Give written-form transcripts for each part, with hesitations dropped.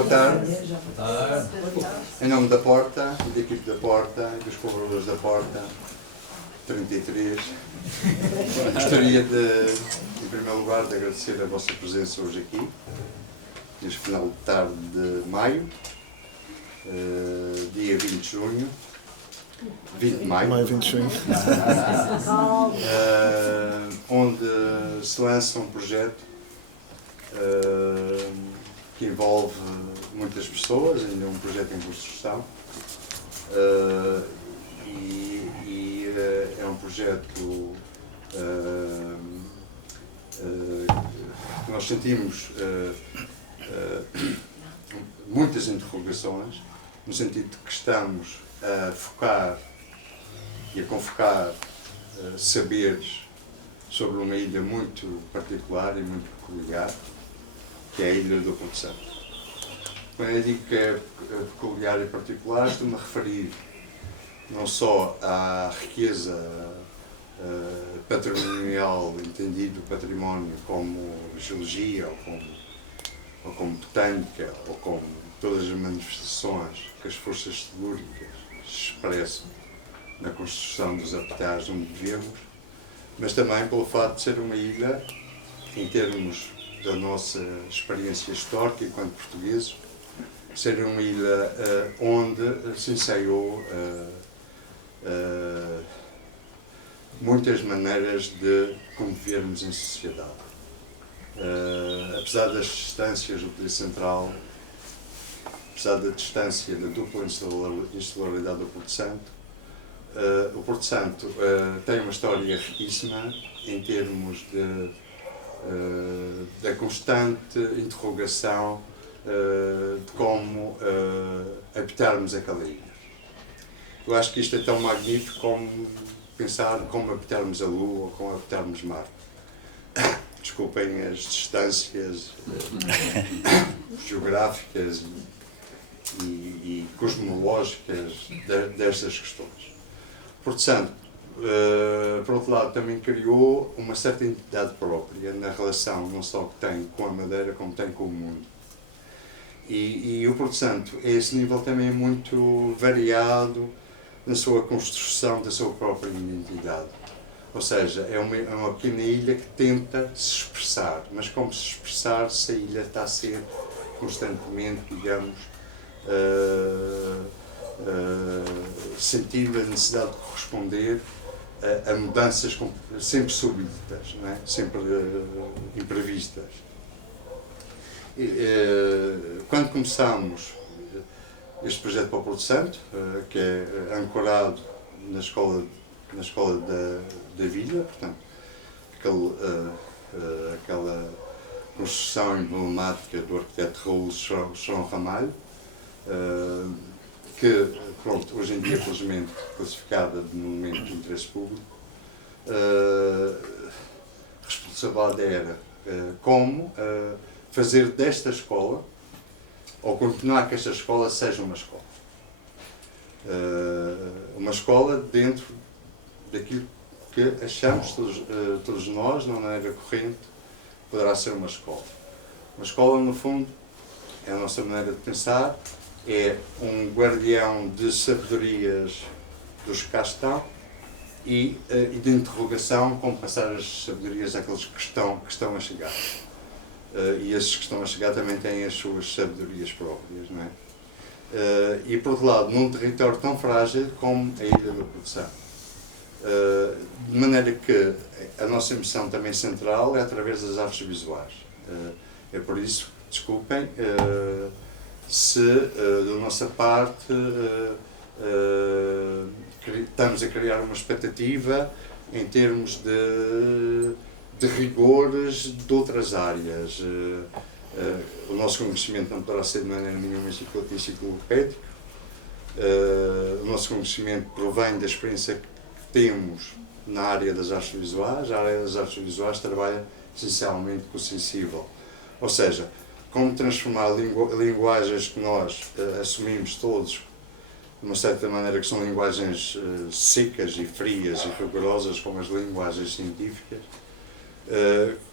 Boa tarde. Em nome da Porta, da equipe da Porta e dos colaboradores da Porta, 33, gostaria de, em primeiro lugar, de agradecer a vossa presença hoje aqui, neste final de tarde de maio, dia 20 de junho, 20 de maio, onde se lança um projeto que envolve muitas pessoas, ainda é um projeto em construção, e é um projeto que nós sentimos muitas interrogações, no sentido de que estamos a focar e a convocar saberes sobre uma ilha muito particular e muito peculiar, que é a Ilha do Porto Santo. Quando eu digo que é peculiar e particular, estou-me a referir não só à riqueza patrimonial, entendido património como geologia, ou como botânica, ou como todas as manifestações que as forças telúricas expressam na construção dos habitats onde vivemos, mas também pelo facto de ser uma ilha, em termos da nossa experiência histórica enquanto portugueses, ser uma ilha onde se ensaiou muitas maneiras de convivermos em sociedade. Apesar das distâncias do Poder Central, apesar da distância da dupla insularidade do Porto Santo, o Porto Santo tem uma história riquíssima em termos da constante interrogação de como habitarmos aquela ilha. Eu acho que isto é tão magnífico como pensar como habitarmos a Lua ou como habitarmos Marte. Desculpem as distâncias geográficas e cosmológicas destas questões. Porto Santo, por outro lado, também criou uma certa identidade própria na relação não só que tem com a Madeira, como tem com o mundo. E o Porto Santo, a esse nível, também é muito variado na sua construção da sua própria identidade. Ou seja, é uma pequena ilha que tenta se expressar, mas como se expressar se a ilha está a ser constantemente, digamos, sentindo a necessidade de corresponder a mudanças sempre súbitas, não é? Sempre imprevistas. Quando começamos este projeto para o Porto Santo, que é ancorado na escola da Vila, portanto, aquela construção emblemática do arquiteto Raul João Ramalho, que, pronto, hoje em dia, felizmente, classificada de monumento de interesse público, a responsabilidade era como fazer desta escola, ou continuar que esta escola seja uma escola. Uma escola dentro daquilo que achamos todos nós, de uma maneira corrente, poderá ser uma escola. Uma escola, no fundo, é a nossa maneira de pensar, é um guardião de sabedorias dos que cá estão e de interrogação como passar as sabedorias àqueles que estão a chegar. E esses que estão a chegar também têm as suas sabedorias próprias, não é? E, por outro lado, num território tão frágil como a Ilha do Porto Santo. De maneira que a nossa missão também central é através das artes visuais. É por isso, desculpem, se da nossa parte estamos a criar uma expectativa em termos de rigores de outras áreas. O nosso conhecimento não poderá ser de maneira nenhuma enciclopédico. O nosso conhecimento provém da experiência que temos na área das artes visuais. A área das artes visuais trabalha essencialmente com o sensível. Ou seja, como transformar linguagens que nós assumimos todos, de uma certa maneira, que são linguagens secas e frias e rigorosas, como as linguagens científicas,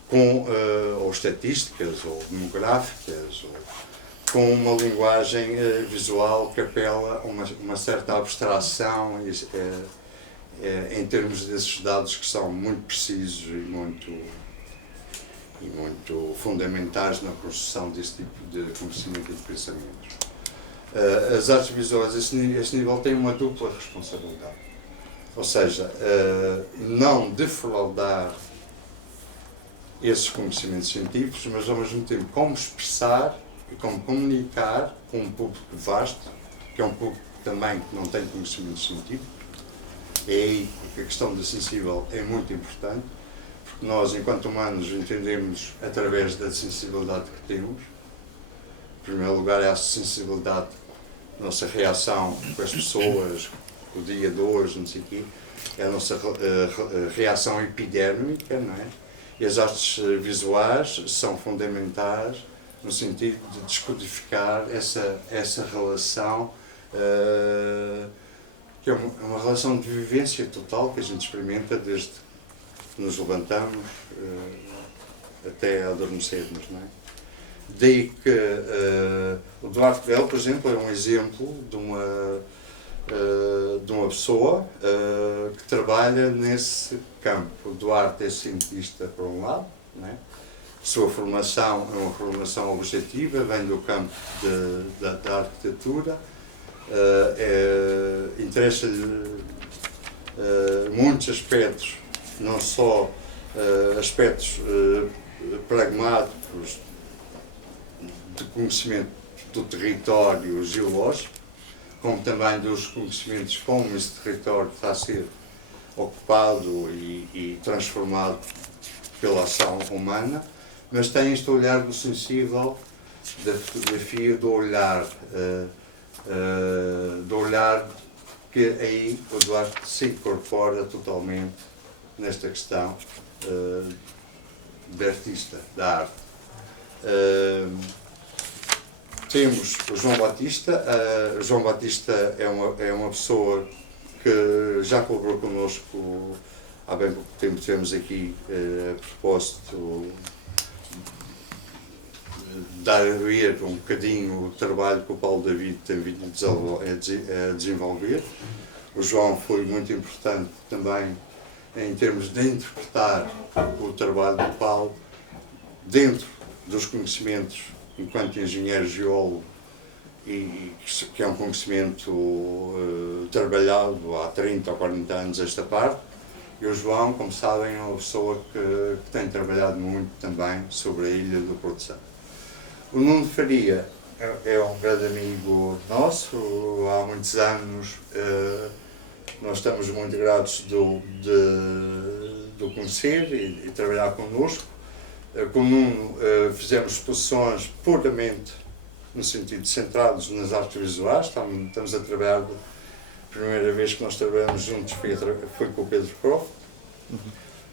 ou estatísticas, ou demográficas, com uma linguagem visual que apela a uma certa abstração em termos desses dados que são muito precisos e muito fundamentais na construção desse tipo de conhecimento e de pensamentos. As artes visuais, a esse nível, têm uma dupla responsabilidade. Ou seja, não defraudar esses conhecimentos científicos, mas ao mesmo tempo como expressar e como comunicar com um público vasto, que é um público também que não tem conhecimentos científicos. É aí que a questão da sensível é muito importante, porque nós, enquanto humanos, entendemos através da sensibilidade que temos. Em primeiro lugar, é a sensibilidade, a nossa reação com as pessoas, o dia de hoje, não sei o quê, é a nossa reação epidérmica, não é? E as artes visuais são fundamentais no sentido de descodificar essa relação, que é uma relação de vivência total que a gente experimenta desde que nos levantamos até adormecermos, não é? Daí que o Duarte Bell, por exemplo, é um exemplo de uma pessoa que trabalha nesse campo. O Duarte é cientista, por um lado, não é? Sua formação é uma formação objetiva, vem do campo da arquitetura, interessa-lhe muitos aspectos, não só aspectos pragmáticos de conhecimento do território geológico, como também dos conhecimentos como esse território está a ser ocupado e transformado pela ação humana, mas tem este olhar do sensível, da fotografia, do olhar que aí o Duarte se incorpora totalmente nesta questão de artista, da arte. Temos o João Batista. João Batista é uma pessoa que já colaborou connosco há bem pouco tempo. Tivemos aqui a propósito de dar a ver um bocadinho o trabalho que o Paulo David tem vindo a desenvolver. O João foi muito importante também em termos de interpretar o trabalho do Paulo dentro dos conhecimentos enquanto engenheiro geólogo, e que é um conhecimento trabalhado há 30 ou 40 anos esta parte. E o João, como sabem, é uma pessoa que tem trabalhado muito também sobre a ilha do Porto Santo. O Nuno Faria é um grande amigo nosso, há muitos anos nós estamos muito gratos de o conhecer e trabalhar connosco. Com o Nuno fizemos exposições puramente no sentido centrados nas artes visuais. Estamos a trabalhar, a primeira vez que nós trabalhamos juntos foi com o Pedro Croft.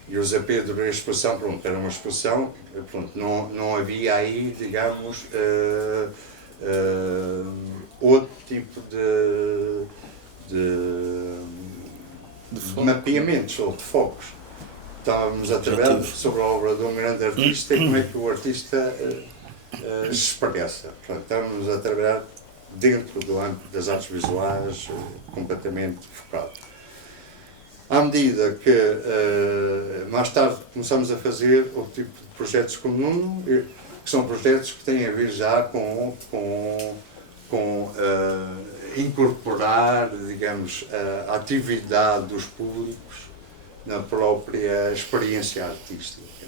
E o Zé Pedro, a exposição, pronto, era uma exposição, pronto, não havia aí, digamos, outro tipo de mapeamentos ou de focos. Estávamos a trabalhar sobre a obra de um grande artista e como é que o artista se expressa. Portanto, estávamos a trabalhar dentro do âmbito das artes visuais, completamente focado. À medida que mais tarde começamos a fazer outro tipo de projetos com o Nuno, que são projetos que têm a ver já com incorporar, digamos, a atividade dos públicos na própria experiência artística.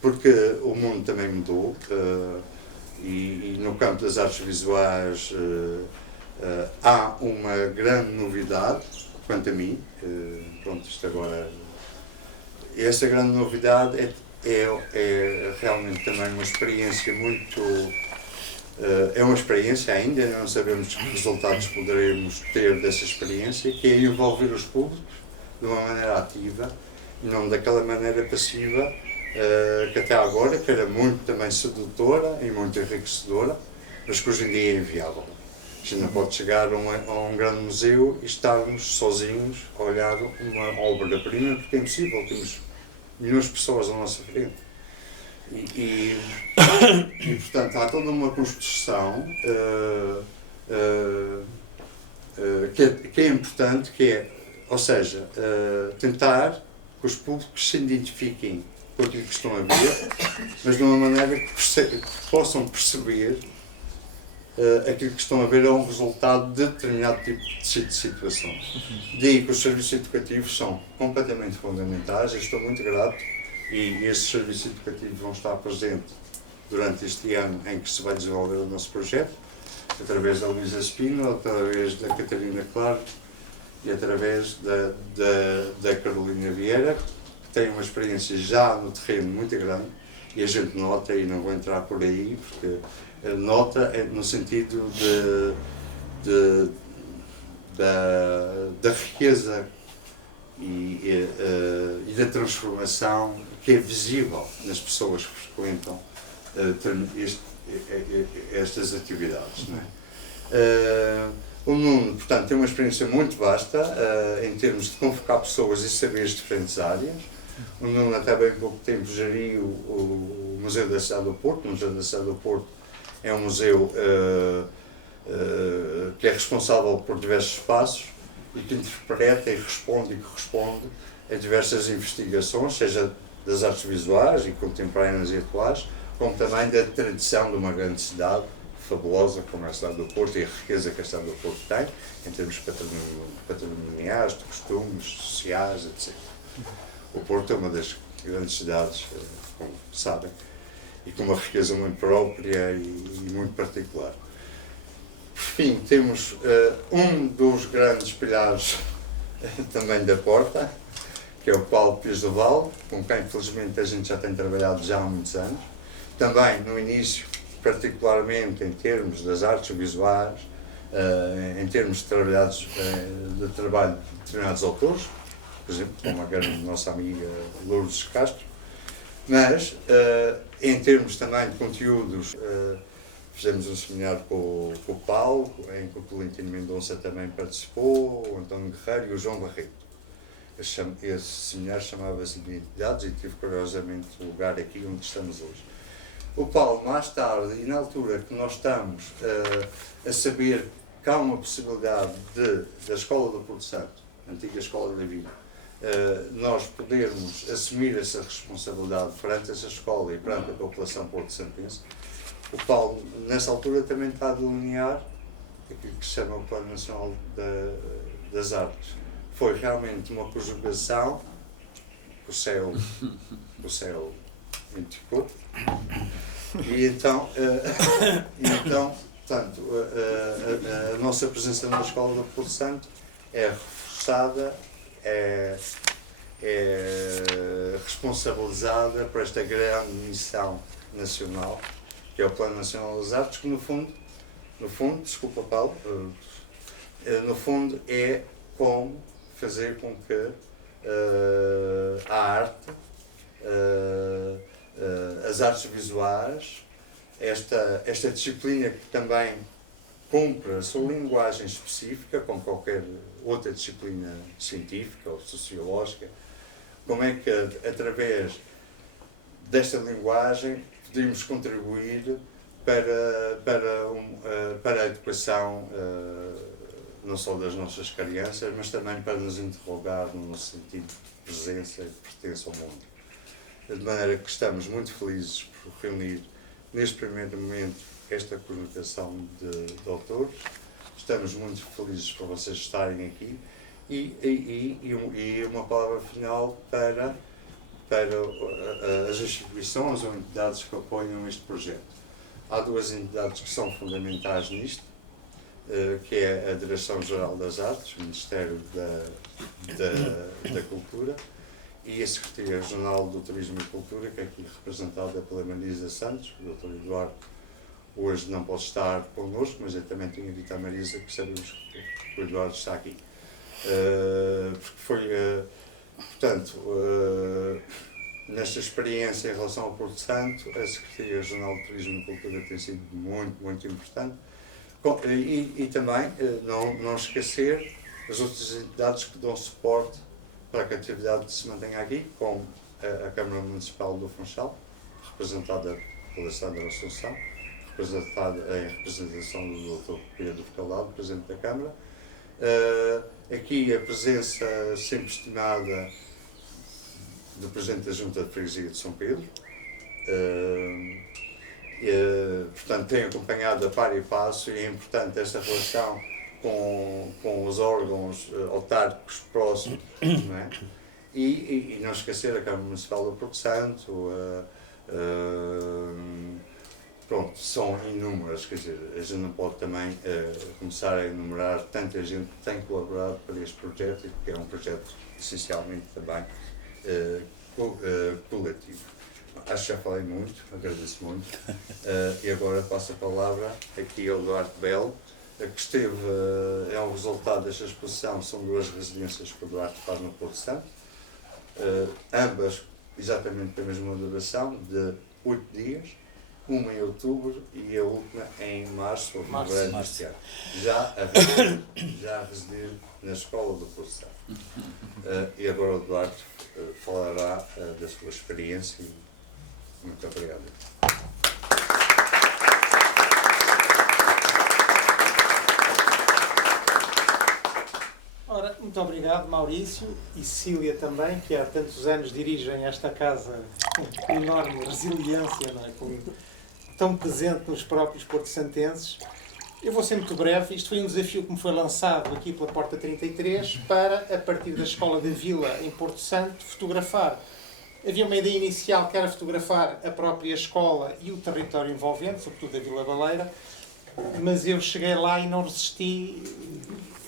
Porque o mundo também mudou e no campo das artes visuais há uma grande novidade, quanto a mim. Pronto, isto agora... Essa grande novidade é realmente também uma experiência muito... é uma experiência ainda, não sabemos que resultados poderemos ter dessa experiência, que é envolver os públicos de uma maneira ativa e não daquela maneira passiva que até agora, que era muito também sedutora e muito enriquecedora, mas que hoje em dia é inviável. A gente não pode chegar a um grande museu e estarmos sozinhos a olhar uma obra-prima, porque é impossível, temos milhões de pessoas à nossa frente. E, portanto, há toda uma construção que é importante, que é, ou seja, tentar que os públicos se identifiquem com aquilo que estão a ver, mas de uma maneira que possam perceber aquilo que estão a ver é um resultado de determinado tipo de situação. Daí que os serviços educativos são completamente fundamentais. Eu estou muito grato e esses serviços educativos vão estar presentes durante este ano em que se vai desenvolver o nosso projeto, através da Luísa Espino, através da Catarina Claro e através da Carolina Vieira, que tem uma experiência já no terreno muito grande, e a gente nota, e não vou entrar por aí, porque nota no sentido da riqueza e da transformação que é visível nas pessoas que frequentam estas atividades. Não é? O Nuno, portanto, tem uma experiência muito vasta em termos de convocar pessoas e saberes de diferentes áreas. O Nuno, até bem pouco tempo, geriu o Museu da Cidade do Porto. O Museu da Cidade do Porto é um museu que é responsável por diversos espaços e que interpreta e que responde a diversas investigações, seja das artes visuais e contemporâneas e atuais, como também da tradição de uma grande cidade fabulosa como é a cidade do Porto e a riqueza que a cidade do Porto tem, em termos patrimoniais, de costumes, sociais, etc. O Porto é uma das grandes cidades, como sabem, e com uma riqueza muito própria e muito particular. Por fim, temos um dos grandes pilares também da Porta, que é o Paulo Pires do Val, com quem infelizmente a gente já tem trabalhado já há muitos anos. Também no início, particularmente em termos das artes visuais, em termos de trabalho de determinados autores, por exemplo, como a nossa amiga Lourdes Castro, mas em termos também de conteúdos, fizemos um seminário com o Paulo, em que o Tolentino Mendonça também participou, o António Guerreiro e o João Barreto. Esse seminário chamava-se Identidades e tive curiosamente lugar aqui onde estamos hoje. O Paulo, mais tarde, e na altura que nós estamos a saber que há uma possibilidade da Escola do Porto Santo, a antiga Escola da Vila, nós podermos assumir essa responsabilidade perante essa escola e perante a população porto-santense, o Paulo, nessa altura, também está a delinear aquilo que se chama o Plano Nacional das Artes. Foi realmente uma conjugação que o céu indicou. E então, portanto, a nossa presença na Escola do Porto Santo é reforçada, é responsabilizada por esta grande missão nacional, que é o Plano Nacional das Artes, que no fundo, desculpa Paulo, no fundo é como fazer com que a arte, as artes visuais, esta disciplina que também cumpre a sua linguagem específica, como qualquer outra disciplina científica ou sociológica, como é que através desta linguagem podemos contribuir para a educação não só das nossas crianças, mas também para nos interrogar no nosso sentido de presença e de pertença ao mundo. De maneira que estamos muito felizes por reunir, neste primeiro momento, esta conotação de autores. Estamos muito felizes por vocês estarem aqui e uma palavra final para as instituições ou entidades que apoiam este projeto. Há duas entidades que são fundamentais nisto, que é a Direção-Geral das Artes, o Ministério da Cultura, e a Secretaria Regional do Turismo e Cultura, que é aqui representada pela Marisa Santos. O Dr. Eduardo hoje não pode estar connosco, mas eu também tinha dito à Marisa que sabemos que o Eduardo está aqui. Porque foi, portanto, nesta experiência em relação ao Porto Santo, a Secretaria Regional de Turismo e Cultura tem sido muito, muito importante. E também, não esquecer as outras entidades que dão suporte para que a atividade se mantenha aqui, como a Câmara Municipal do Funchal, representada pela Sandra Assunção, representada em representação do Dr. Pedro Calado, Presidente da Câmara. Aqui a presença sempre estimada do Presidente da Junta de Freguesia de São Pedro. Portanto, tem acompanhado a par e passo, e é importante esta relação com os órgãos autárquicos próximos, não é? E não esquecer a Câmara Municipal do Porto Santo. Pronto, são inúmeras, quer dizer, a gente não pode também começar a enumerar tanta gente que tem colaborado para este projeto, que é um projeto essencialmente também coletivo. Acho que já falei muito, agradeço muito. E agora passo a palavra aqui ao Duarte Belo, que esteve, é um resultado desta exposição, são 2 residências que o Duarte faz no Porto Santo, ambas exatamente pela mesma duração, de 8 dias, uma em outubro e a última em março ou fevereiro deste ano. Já a residir na Escola do Porto Santo. E agora o Duarte falará da sua experiência. Muito obrigado. Ora, muito obrigado, Maurício e Cília também, que há tantos anos dirigem esta casa com enorme resiliência, não é? Tão presente nos próprios porto-santenses. Eu vou ser muito breve. Isto foi um desafio que me foi lançado aqui pela Porta 33 para, a partir da Escola da Vila em Porto Santo, fotografar. Havia uma ideia inicial que era fotografar a própria escola e o território envolvente, sobretudo a Vila Baleira, mas eu cheguei lá e não resisti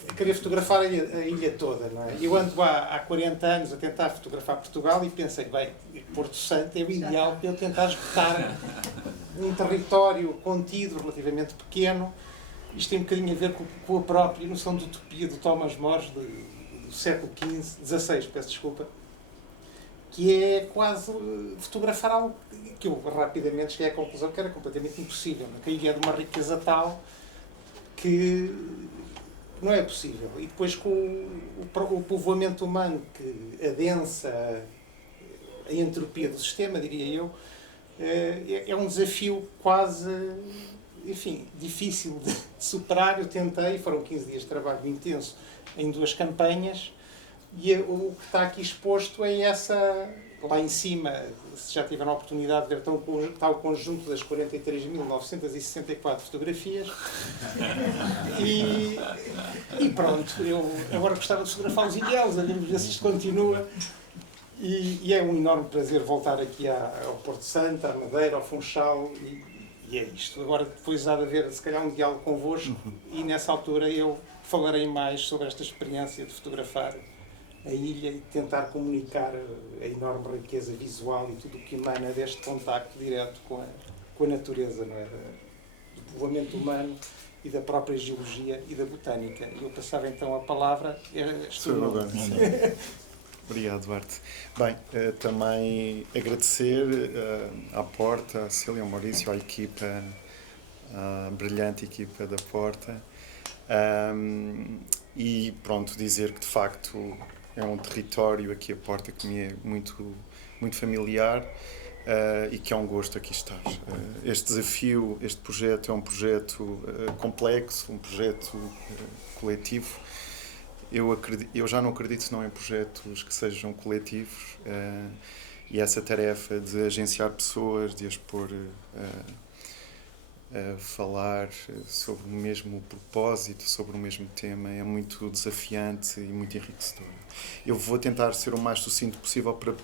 a querer fotografar a ilha toda, não é? Eu ando há 40 anos a tentar fotografar Portugal e pensei, bem, Porto Santo é o ideal para eu tentar esgotar um território contido, relativamente pequeno. Isto tem um bocadinho a ver com a própria noção de utopia do Thomas More, do século XVI, peço desculpa, que é quase fotografar algo que eu rapidamente cheguei à conclusão que era completamente impossível, que a ilha é de uma riqueza tal que não é possível. E depois com o povoamento humano que adensa a entropia do sistema, diria eu, é um desafio quase, enfim, difícil de superar. Eu tentei, foram 15 dias de trabalho intenso em 2 campanhas, e o que está aqui exposto é essa, lá em cima, se já tiveram a oportunidade de ver, está o conjunto das 43.964 fotografias. E pronto, eu agora gostava de fotografar os ilhéus, vamos ver se isto continua. E é um enorme prazer voltar aqui ao Porto Santo, à Madeira, ao Funchal, e é isto. Agora depois há de haver, se calhar, um diálogo convosco, e nessa altura eu falarei mais sobre esta experiência de fotografar a ilha e tentar comunicar a enorme riqueza visual e tudo o que emana deste contacto direto com a natureza, não é? Do povoamento humano e da própria geologia e da botânica. Eu passava então a palavra. Obrigado, Duarte. Bem, também agradecer à Porta, à Cília, ao Maurício, à equipa, à brilhante equipa da Porta, e pronto, dizer que de facto é um território aqui a Porta que me é muito, muito familiar, e que é um gosto aqui estar. Este desafio, este projeto é um projeto complexo, um projeto coletivo. Eu já não acredito não em projetos que sejam coletivos, e essa tarefa de agenciar pessoas, de as pôr a falar sobre o mesmo propósito, sobre o mesmo tema, é muito desafiante e muito enriquecedor. Eu vou tentar ser o mais sucinto possível para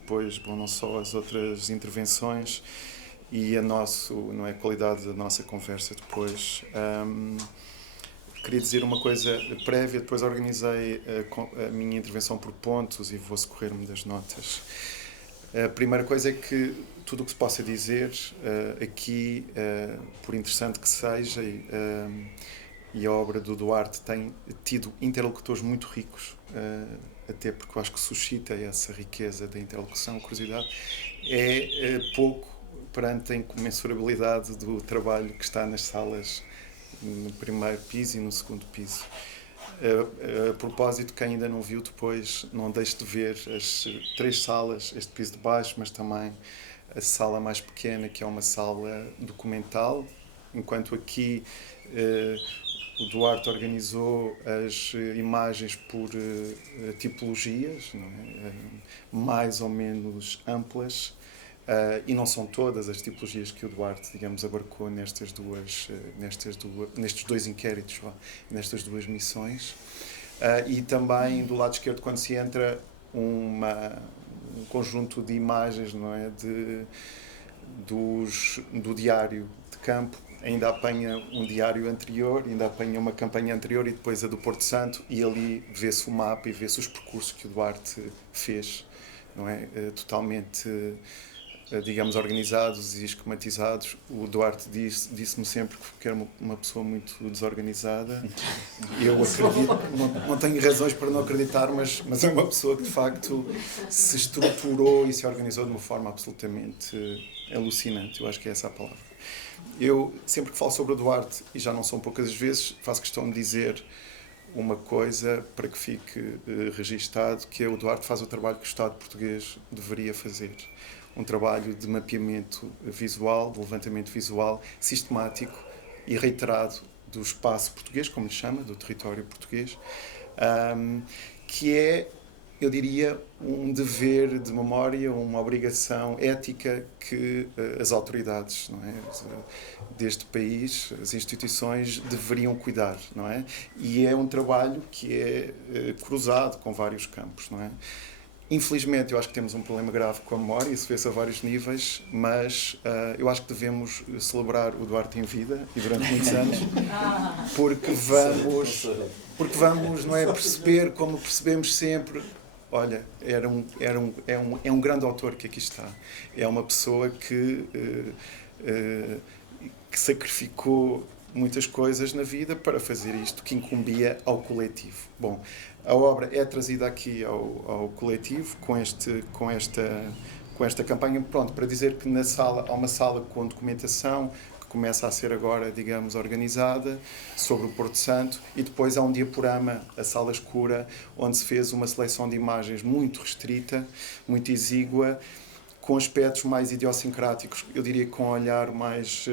depois, bom, não só as outras intervenções e a qualidade da nossa conversa depois. Queria dizer uma coisa prévia, depois organizei a minha intervenção por pontos e vou socorrer-me das notas. A primeira coisa é que tudo o que se possa dizer aqui, por interessante que seja, e a obra do Duarte tem tido interlocutores muito ricos, até porque eu acho que suscita essa riqueza da interlocução, curiosidade, é pouco perante a incomensurabilidade do trabalho que está nas salas no primeiro piso e no segundo piso. A propósito, quem ainda não viu depois, não deixe de ver as 3 salas, este piso de baixo, mas também a sala mais pequena, que é uma sala documental, enquanto aqui o Duarte organizou as imagens por tipologias, não é? Mais ou menos amplas, e não são todas as tipologias que o Duarte, digamos, abarcou nestes dois inquéritos, nestas duas missões. E também do lado esquerdo, quando se entra, um conjunto de imagens, não é, do diário de campo. Ainda apanha um diário anterior, ainda apanha uma campanha anterior e depois a do Porto Santo, e ali vê-se o mapa e vê-se os percursos que o Duarte fez, não é? Totalmente, digamos, organizados e esquematizados. O Duarte disse-me sempre que era uma pessoa muito desorganizada. Eu acredito, não tenho razões para não acreditar, mas é uma pessoa que de facto se estruturou e se organizou de uma forma absolutamente alucinante. Eu acho que é essa a palavra. Eu, sempre que falo sobre o Duarte, e já não são poucas as vezes, faço questão de dizer uma coisa para que fique registado, que é: o Duarte faz o trabalho que o Estado português deveria fazer. Um trabalho de mapeamento visual, de levantamento visual, sistemático e reiterado do espaço português, como lhe chama, do território português, que é, eu diria, um dever de memória, uma obrigação ética que as autoridades, não é, deste país, as instituições, deveriam cuidar, não é? E é um trabalho que é cruzado com vários campos, não é? Infelizmente, eu acho que temos um problema grave com a memória, isso vê-se a vários níveis, mas eu acho que devemos celebrar o Duarte em vida e durante muitos anos, porque vamos, não é, perceber, como percebemos sempre. Olha, é um grande autor que aqui está. É uma pessoa que sacrificou muitas coisas na vida para fazer isto que incumbia ao coletivo. Bom, a obra é trazida aqui ao coletivo com esta campanha, pronto, para dizer que na sala há uma sala com documentação que começa a ser agora, digamos, organizada sobre o Porto Santo, e depois há um diaporama, a sala escura, onde se fez uma seleção de imagens muito restrita, muito exígua, com aspectos mais idiosincráticos, eu diria com um olhar mais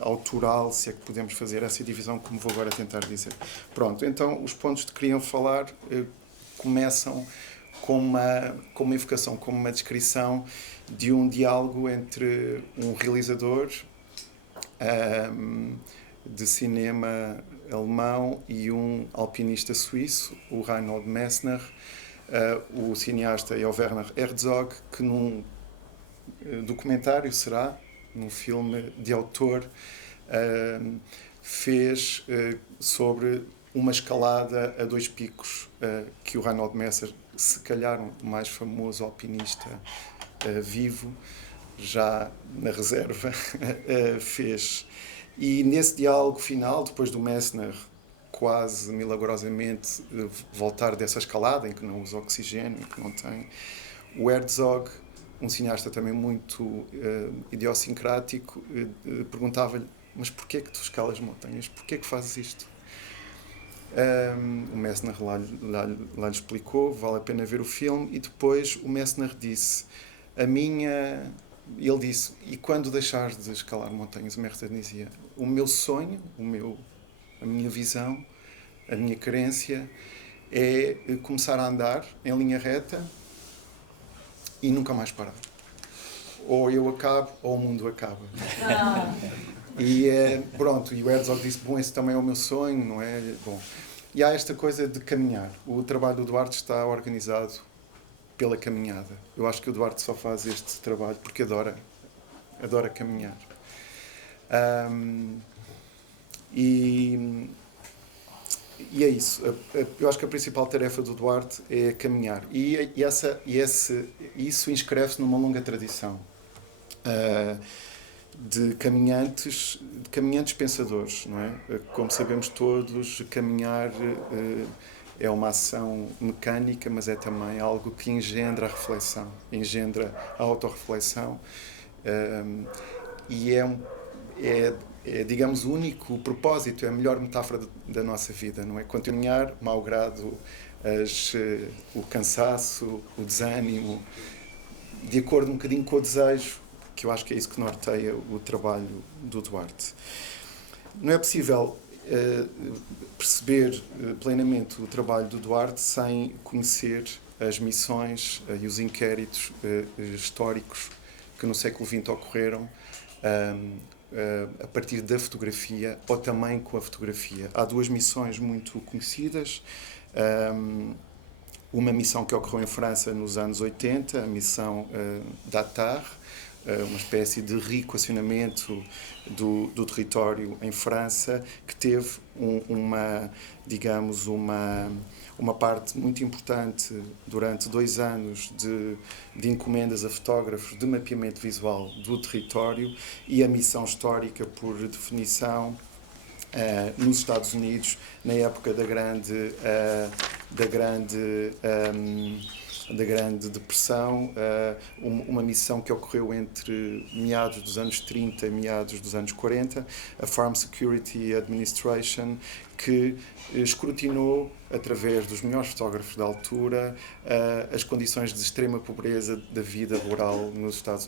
autoral, se é que podemos fazer essa divisão, como vou agora tentar dizer. Pronto, então os pontos que queriam falar começam com uma evocação, com uma descrição de um diálogo entre um realizador de cinema alemão e um alpinista suíço, o Reinhold Messner. O cineasta é o Werner Herzog, que num documentário, num filme de autor, fez sobre uma escalada a 2 picos que o Reinhold Messner, se calhar o mais famoso alpinista vivo, já na reserva, fez. E nesse diálogo final, depois do Messner quase milagrosamente voltar dessa escalada em que não usa oxigênio, em que não tem, o Herzog, um cineasta também muito idiosincrático, perguntava-lhe: mas porquê que tu escalas montanhas? Porquê que fazes isto? O Messner lá lhe explicou, vale a pena ver o filme, e depois o Messner disse: ele disse: e quando deixares de escalar montanhas? O Messner dizia: o meu sonho, a minha visão, a minha querência é começar a andar em linha reta e nunca mais parar. Ou eu acabo, ou o mundo acaba. E pronto, e o Herzog disse: bom, esse também é o meu sonho, não é? Bom, e há esta coisa de caminhar. O trabalho do Duarte está organizado pela caminhada. Eu acho que o Duarte só faz este trabalho porque adora caminhar. E é isso. Eu acho que a principal tarefa do Duarte é caminhar. Isso inscreve-se numa longa tradição de caminhantes pensadores, não é? Como sabemos todos, caminhar é uma ação mecânica, mas é também algo que engendra a reflexão, engendra a autorreflexão, e digamos, o único propósito, é a melhor metáfora da nossa vida, não é? Continuar, malgrado o cansaço, o desânimo de acordo um bocadinho com o desejo, que eu acho que é isso que norteia o trabalho do Duarte. Não é possível perceber plenamente o trabalho do Duarte sem conhecer as missões e os inquéritos históricos que no século XX ocorreram a partir da fotografia ou também com a fotografia. Há duas missões muito conhecidas. Uma missão que ocorreu em França nos anos 80, a missão Datar, uma espécie de reequacionamento do território em França, que teve uma parte muito importante durante 2 anos de encomendas a fotógrafos de mapeamento visual do território, e a missão histórica, por definição, nos Estados Unidos, na época da Grande Depressão, uma missão que ocorreu entre meados dos anos 30 e meados dos anos 40, a Farm Security Administration, que escrutinou, através dos melhores fotógrafos da altura, as condições de extrema pobreza da vida rural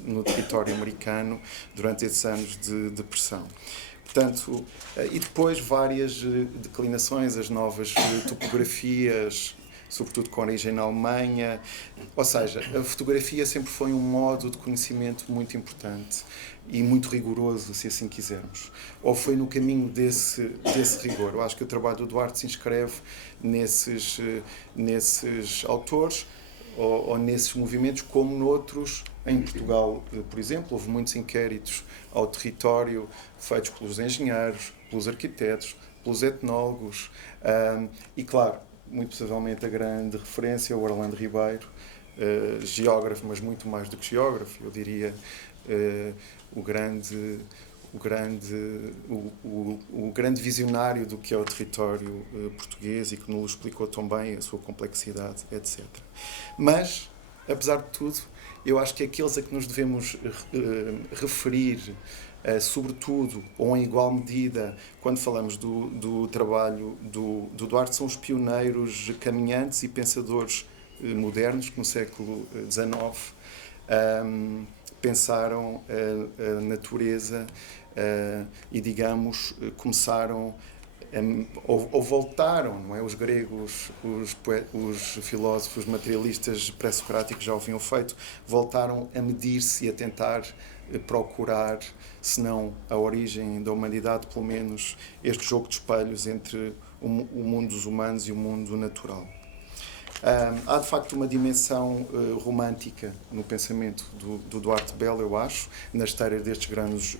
no território americano durante esses anos de depressão. Portanto, e depois várias declinações, as novas topografias, sobretudo com origem na Alemanha. Ou seja, a fotografia sempre foi um modo de conhecimento muito importante e muito rigoroso, se assim quisermos. Ou foi no caminho desse rigor. Eu acho que o trabalho do Duarte se inscreve nesses autores ou nesses movimentos, como noutros. Em Portugal, por exemplo, houve muitos inquéritos ao território feitos pelos engenheiros, pelos arquitetos, pelos etnólogos e, claro, muito possivelmente a grande referência, o Orlando Ribeiro, geógrafo, mas muito mais do que geógrafo, eu diria o grande visionário do que é o território português e que nos explicou tão bem a sua complexidade, etc. Mas, apesar de tudo, eu acho que aqueles a que nos devemos referir, sobretudo, ou em igual medida, quando falamos do trabalho do Duarte, são os pioneiros caminhantes e pensadores modernos que no século XIX pensaram a natureza e, digamos, começaram ou voltaram, não é? Os gregos, os filósofos materialistas pré-socráticos já o haviam feito, voltaram a medir-se e a tentar procurar, se não a origem da humanidade, pelo menos este jogo de espelhos entre o mundo dos humanos e o mundo natural. Há de facto uma dimensão romântica no pensamento do Duarte Belo, eu acho, na esteira destes grandes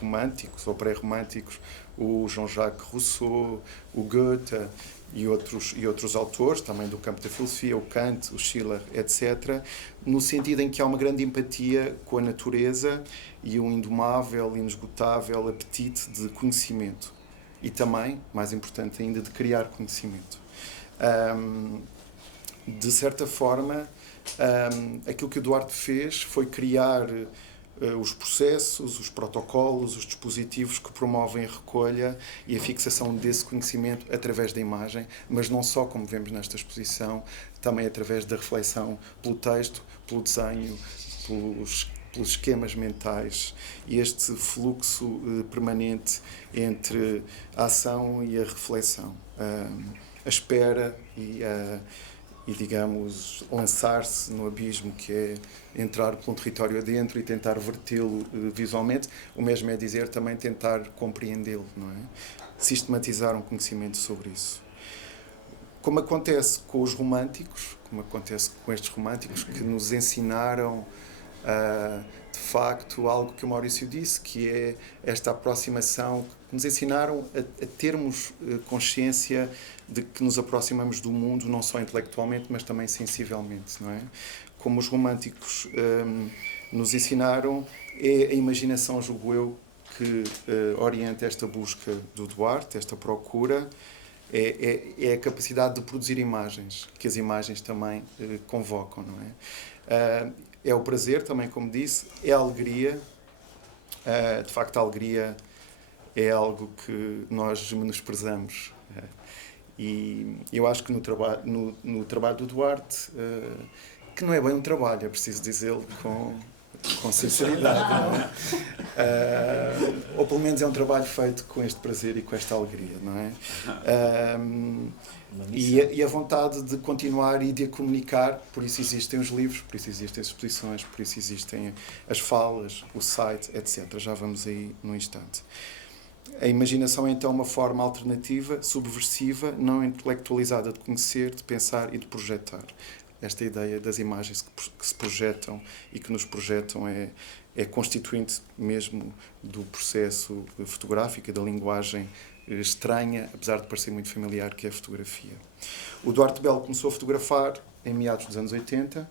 românticos ou pré-românticos, o Jean-Jacques Rousseau, o Goethe e outros autores, também do campo da filosofia, o Kant, o Schiller, etc., no sentido em que há uma grande empatia com a natureza e um indomável, inesgotável apetite de conhecimento. E também, mais importante ainda, de criar conhecimento. De certa forma, aquilo que o Duarte fez foi criar os processos, os protocolos, os dispositivos que promovem a recolha e a fixação desse conhecimento através da imagem, mas não só, como vemos nesta exposição, também através da reflexão pelo texto, pelo desenho, pelos esquemas mentais, e este fluxo permanente entre a ação e a reflexão, a espera e, digamos, lançar-se no abismo, que é entrar por um território adentro e tentar vertê-lo visualmente. O mesmo é dizer também tentar compreendê-lo, não é? Sistematizar um conhecimento sobre isso. Como acontece com os românticos, como acontece com estes românticos que nos ensinaram, de facto, algo que o Maurício disse, que é esta aproximação, que nos ensinaram a termos consciência de que nos aproximamos do mundo, não só intelectualmente, mas também sensivelmente, não é? Como os românticos nos ensinaram, é a imaginação, julgo eu, que orienta esta busca do Duarte, esta procura, é a capacidade de produzir imagens, que as imagens também convocam, não é? É o prazer, também, como disse, é a alegria. De facto, a alegria é algo que nós menosprezamos. E eu acho que no trabalho do Duarte que não é bem um trabalho, é preciso dizê-lo com sinceridade, não é? Ou pelo menos é um trabalho feito com este prazer e com esta alegria, não é? E a vontade de continuar e de a comunicar, por isso existem os livros, por isso existem as exposições, por isso existem as falas, o site, etc. Já vamos aí num instante. A imaginação é então uma forma alternativa, subversiva, não intelectualizada de conhecer, de pensar e de projetar. Esta ideia das imagens que se projetam e que nos projetam é constituinte mesmo do processo fotográfico, da linguagem estranha, apesar de parecer muito familiar, que é a fotografia. O Duarte Belo começou a fotografar em meados dos anos 80,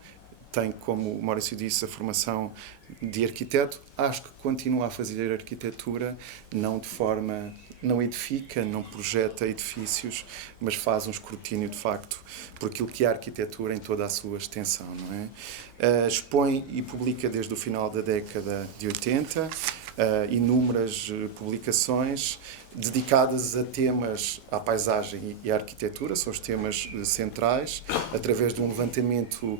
tem, como o Maurício disse, a formação de arquiteto. Acho que continua a fazer arquitetura, não edifica, não projeta edifícios, mas faz um escrutínio, de facto, por aquilo que é a arquitetura em toda a sua extensão, não é? Expõe e publica desde o final da década de 80, inúmeras publicações dedicadas a temas, à paisagem e à arquitetura, são os temas centrais, através de um levantamento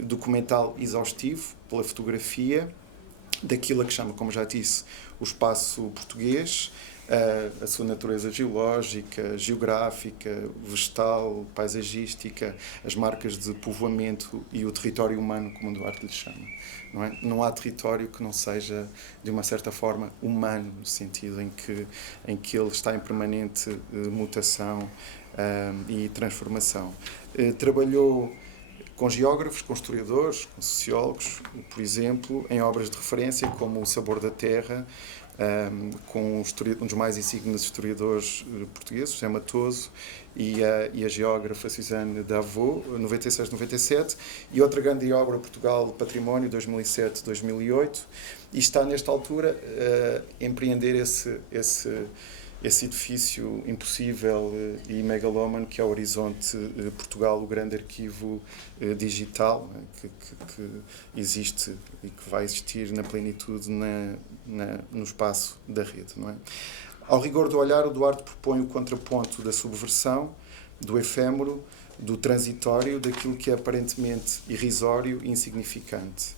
documental exaustivo pela fotografia, daquilo a que chama, como já disse, o espaço português, a sua natureza geológica, geográfica, vegetal, paisagística, as marcas de povoamento e o território humano, como o Duarte lhe chama. Não é? Não há território que não seja, de uma certa forma, humano, no sentido em que ele está em permanente mutação e transformação. Trabalhou com geógrafos, com historiadores, com sociólogos, por exemplo, em obras de referência como O Sabor da Terra, com um dos mais insignes historiadores portugueses, José Matoso, e a geógrafa Suzanne Davot, 96-97, e outra grande obra, Portugal Património, 2007-2008, e está, nesta altura, a empreender esse edifício impossível e megalómano que é o Horizonte Portugal, o grande arquivo digital que existe e que vai existir na plenitude no espaço da rede. Não é? Ao rigor do olhar, o Duarte propõe o contraponto da subversão, do efêmero, do transitório, daquilo que é aparentemente irrisório e insignificante.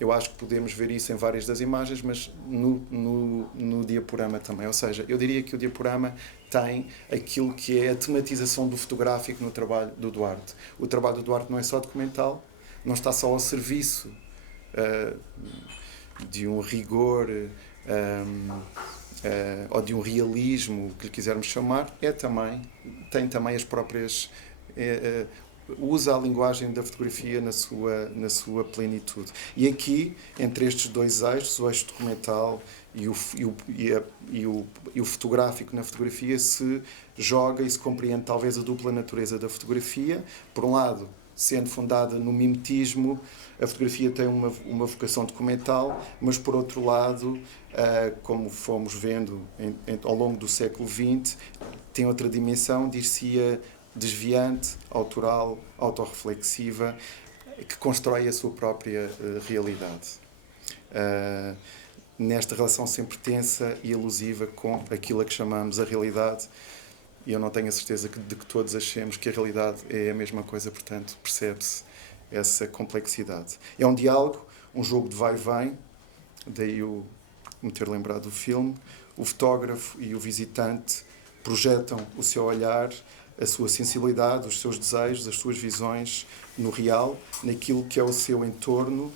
Eu acho que podemos ver isso em várias das imagens, mas no diaporama também. Ou seja, eu diria que o diaporama tem aquilo que é a tematização do fotográfico no trabalho do Duarte. O trabalho do Duarte não é só documental, não está só ao serviço de um rigor ou de um realismo, que lhe quisermos chamar, tem também as próprias... usa a linguagem da fotografia na sua plenitude. E aqui, entre estes dois eixos, o eixo documental e o fotográfico na fotografia, se joga e se compreende talvez a dupla natureza da fotografia. Por um lado, sendo fundada no mimetismo, a fotografia tem uma vocação documental, mas por outro lado, como fomos vendo ao longo do século XX, tem outra dimensão, dir-se-ia desviante, autoral, autorreflexiva, que constrói a sua própria realidade. Nesta relação sempre tensa e elusiva com aquilo a que chamamos a realidade, e eu não tenho a certeza de que todos achemos que a realidade é a mesma coisa, portanto, percebe-se essa complexidade. É um diálogo, um jogo de vai e vem, daí eu me ter lembrado do filme. O fotógrafo e o visitante projetam o seu olhar, a sua sensibilidade, os seus desejos, as suas visões no real, naquilo que é o seu entorno,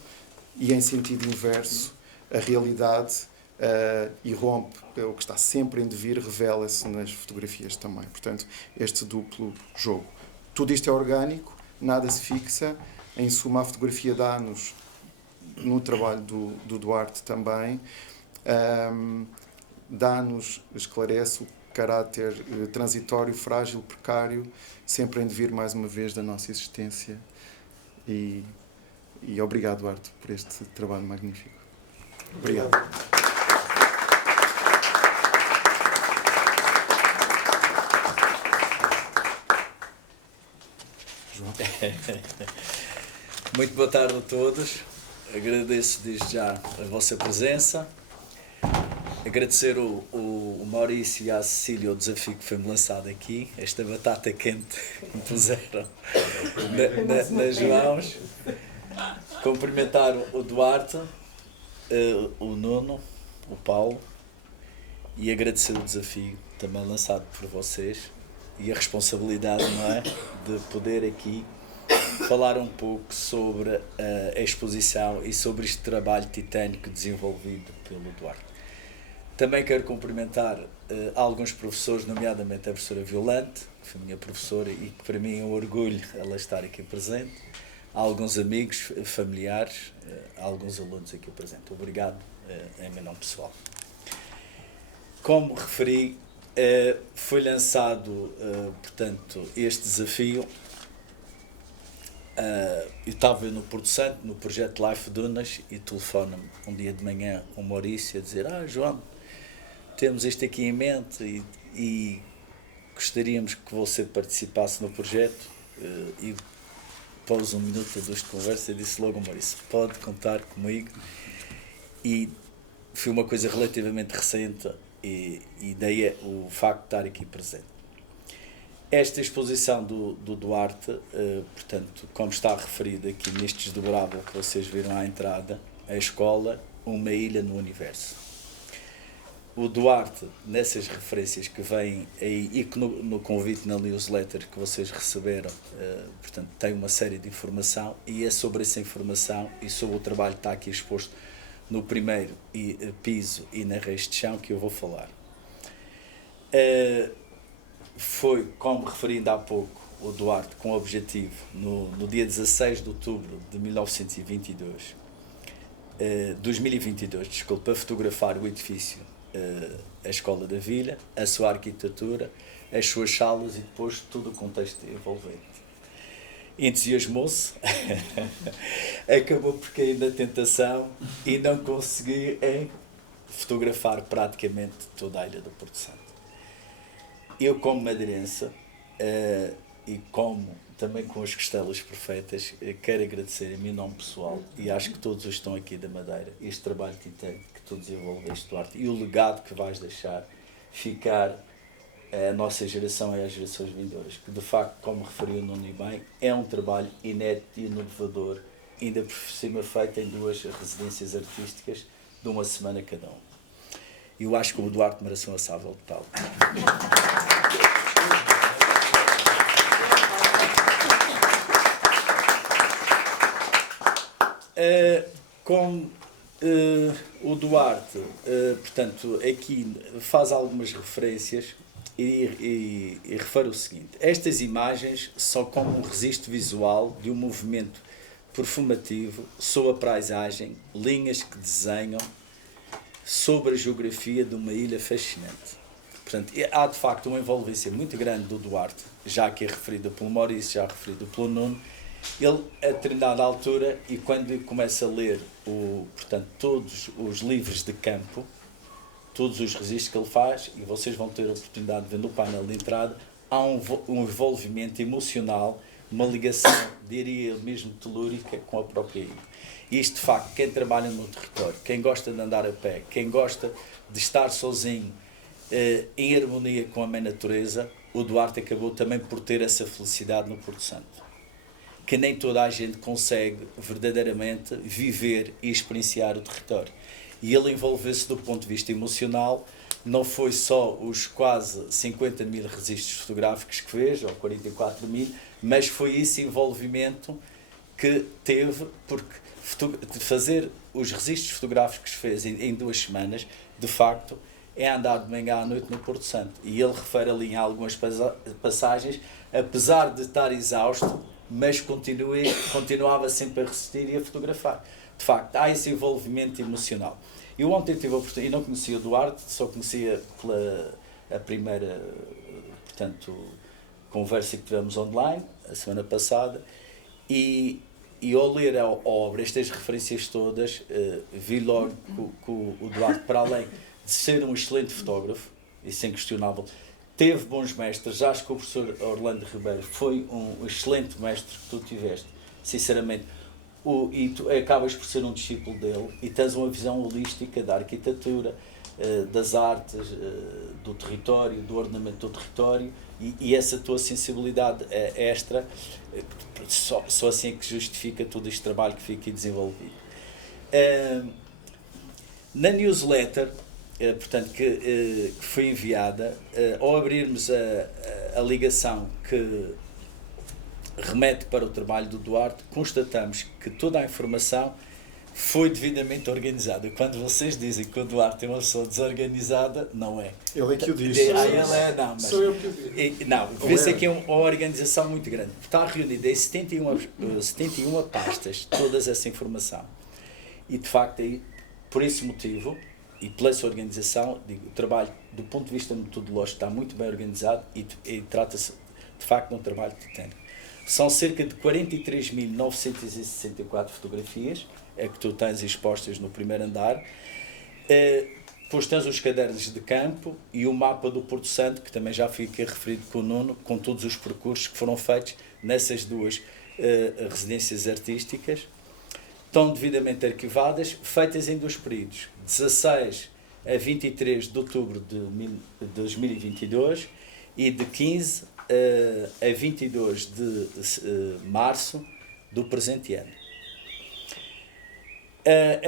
e em sentido inverso, a realidade irrompe, o que está sempre em devir revela-se nas fotografias também. Portanto, este duplo jogo. Tudo isto é orgânico, nada se fixa, em suma a fotografia dá-nos, no trabalho do Duarte também, dá-nos, esclarece o caráter transitório, frágil, precário, sempre em devir, mais uma vez, da nossa existência. E obrigado, Duarte, por este trabalho magnífico. Obrigado. João. Muito boa tarde a todos. Agradeço desde já a vossa presença. Agradecer o Maurício e à Cecília o desafio que foi-me lançado aqui, esta batata quente que me puseram nas mãos. Cumprimentar o Duarte, o Nuno, o Paulo, e agradecer o desafio também lançado por vocês e a responsabilidade, não é, de poder aqui falar um pouco sobre a exposição e sobre este trabalho titânico desenvolvido pelo Duarte. Também quero cumprimentar alguns professores, nomeadamente a professora Violante, que foi minha professora e que para mim é um orgulho ela estar aqui presente, alguns amigos, familiares, alguns alunos aqui presentes. Obrigado em meu nome pessoal. Como referi, foi lançado, portanto, este desafio. Eu estava no Porto Santo, no projeto Life Dunas, e telefona-me um dia de manhã o Maurício a dizer: João, temos isto aqui em mente e gostaríamos que você participasse no projeto. E após um minuto ou dois de conversa, eu disse logo ao Maurício: pode contar comigo. E foi uma coisa relativamente recente, e daí o facto de estar aqui presente. Esta exposição do Duarte, portanto, como está referido aqui neste desdobrável que vocês viram à entrada, a escola, uma ilha no universo. O Duarte, nessas referências que vêm aí e que no convite na newsletter que vocês receberam, portanto, tem uma série de informação, e é sobre essa informação e sobre o trabalho que está aqui exposto no primeiro piso e na raiz de chão que eu vou falar. Foi, como referi ainda há pouco, o Duarte com o objetivo, no dia 16 de outubro de 2022, desculpa, fotografar o edifício, a Escola da Vila, a sua arquitetura, as suas salas e depois todo o contexto envolvente. Entusiasmou-se, acabou por cair na tentação e não consegui fotografar praticamente toda a ilha do Porto Santo. Eu, como madeirense, e como também com as costelas perfeitas, quero agradecer em meu nome pessoal, e acho que todos os que estão aqui da Madeira, este trabalho titânico que tu desenvolveste, Duarte, e o legado que vais deixar ficar à nossa geração e às gerações vindouras, que de facto, como referiu o Nuno e bem, é um trabalho inédito e inovador, ainda por cima feito em 2 residências artísticas de uma semana cada um. Eu acho que o Duarte merece uma salva de palmas. Como o Duarte, portanto, aqui faz algumas referências e refere o seguinte: estas imagens são como um registro visual de um movimento performativo sobre a paisagem, linhas que desenham sobre a geografia de uma ilha fascinante. Portanto, há de facto uma envolvência muito grande do Duarte, já que é referido pelo Maurício, já referido pelo Nuno. Ele, a determinada altura, e quando começa a ler portanto, todos os livros de campo, todos os registros que ele faz, e vocês vão ter a oportunidade de ver no painel de entrada, há um envolvimento emocional, uma ligação, diria mesmo telúrica, com a própria ilha. E isto, de facto, quem trabalha no território, quem gosta de andar a pé, quem gosta de estar sozinho, em harmonia com a mãe natureza, o Duarte acabou também por ter essa felicidade no Porto Santo, que nem toda a gente consegue verdadeiramente viver e experienciar o território. E ele envolveu-se do ponto de vista emocional, não foi só os quase 50 mil registros fotográficos que fez, ou 44 mil, mas foi esse envolvimento que teve, porque fazer os registros fotográficos que fez em 2 semanas, de facto, é andar de manhã à noite no Porto Santo. E ele refere ali em algumas passagens, apesar de estar exausto, mas continuava sempre a resistir e a fotografar. De facto, há esse envolvimento emocional. Eu ontem tive a oportunidade, e não conhecia o Duarte, só conhecia a primeira, portanto, conversa que tivemos online, a semana passada, e ao ler a obra, estas referências todas, vi logo que o Duarte, para além de ser um excelente fotógrafo, isso é inquestionável, teve bons mestres. Acho que o professor Orlando Ribeiro foi um excelente mestre que tu tiveste, sinceramente, e tu acabas por ser um discípulo dele e tens uma visão holística da arquitetura, das artes, do território, do ordenamento do território, e essa tua sensibilidade extra, só assim é que justifica todo este trabalho que fica aqui desenvolvido. Na newsletter, portanto, que foi enviada, ao abrirmos a ligação que remete para o trabalho do Duarte, constatamos que toda a informação foi devidamente organizada. Quando vocês dizem que o Duarte é uma pessoa desorganizada, não é. Ele é que o diz. Ele é, não, mas, Sou eu que o digo. não, vê-se aqui uma organização muito grande. Está reunida em 71 pastas toda essa informação. E, de facto, por esse motivo, e pela sua organização, digo, o trabalho, do ponto de vista metodológico, está muito bem organizado e trata-se, de facto, de um trabalho titánico. São cerca de 43.964 fotografias, que tu tens expostas no primeiro andar. Depois tens os cadernos de campo e o mapa do Porto Santo, que também já fica referido com o Nuno, com todos os percursos que foram feitos nessas duas residências artísticas. Estão devidamente arquivadas, feitas em 2 períodos, 16 a 23 de outubro de 2022 e de 15 a 22 de março do presente ano.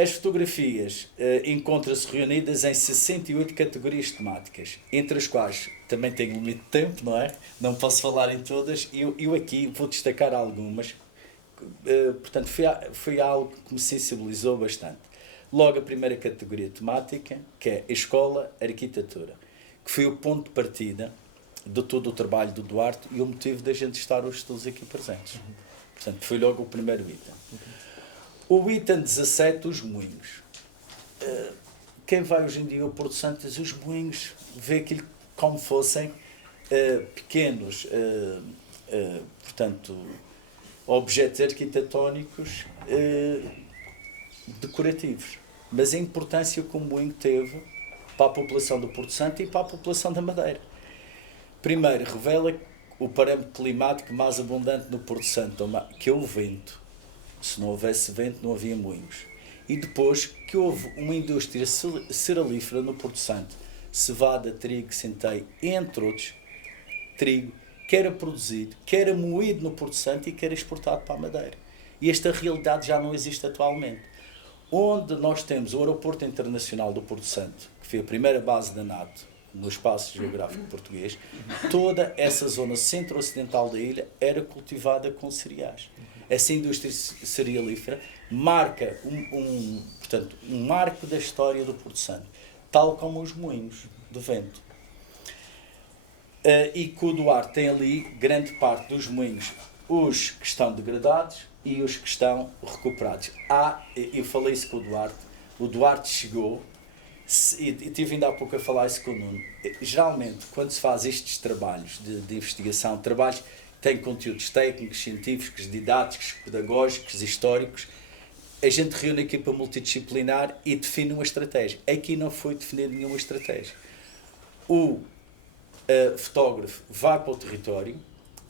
As fotografias encontram-se reunidas em 68 categorias temáticas, entre as quais também tenho um limite de tempo, não é? Não posso falar em todas, eu aqui vou destacar algumas. Portanto, foi algo que me sensibilizou bastante. Logo, a primeira categoria temática, que é a Escola Arquitetura, que foi o ponto de partida de todo o trabalho do Duarte e o motivo da gente estar hoje todos aqui presentes. Portanto, foi logo o primeiro item. O item 17, os moinhos. Quem vai hoje em dia ao Porto Santo, os moinhos, vê aquilo como fossem pequenos, portanto, objetos arquitetónicos decorativos. Mas a importância que o moinho teve para a população do Porto Santo e para a população da Madeira. Primeiro, revela o parâmetro climático mais abundante no Porto Santo, que é o vento. Se não houvesse vento, não havia moinhos. E depois, que houve uma indústria cerealífera no Porto Santo, cevada, trigo, centeio, entre outros, trigo, que era produzido, que era moído no Porto Santo e que era exportado para a Madeira. E esta realidade já não existe atualmente. Onde nós temos o Aeroporto Internacional do Porto Santo, que foi a primeira base da NATO no espaço geográfico português, toda essa zona centro-ocidental da ilha era cultivada com cereais. Essa indústria cerealífera marca portanto, um marco da história do Porto Santo, tal como os moinhos de vento. E que o Duarte tem ali grande parte dos moinhos, os que estão degradados e os que estão recuperados. Eu falei isso com o Duarte chegou, e tive ainda há pouco a falar isso com o Nuno. Geralmente, quando se faz estes trabalhos de investigação, trabalhos que têm conteúdos técnicos, científicos, didáticos, pedagógicos, históricos, a gente reúne a equipa multidisciplinar e define uma estratégia. Aqui não foi definida nenhuma estratégia. O fotógrafo vai para o território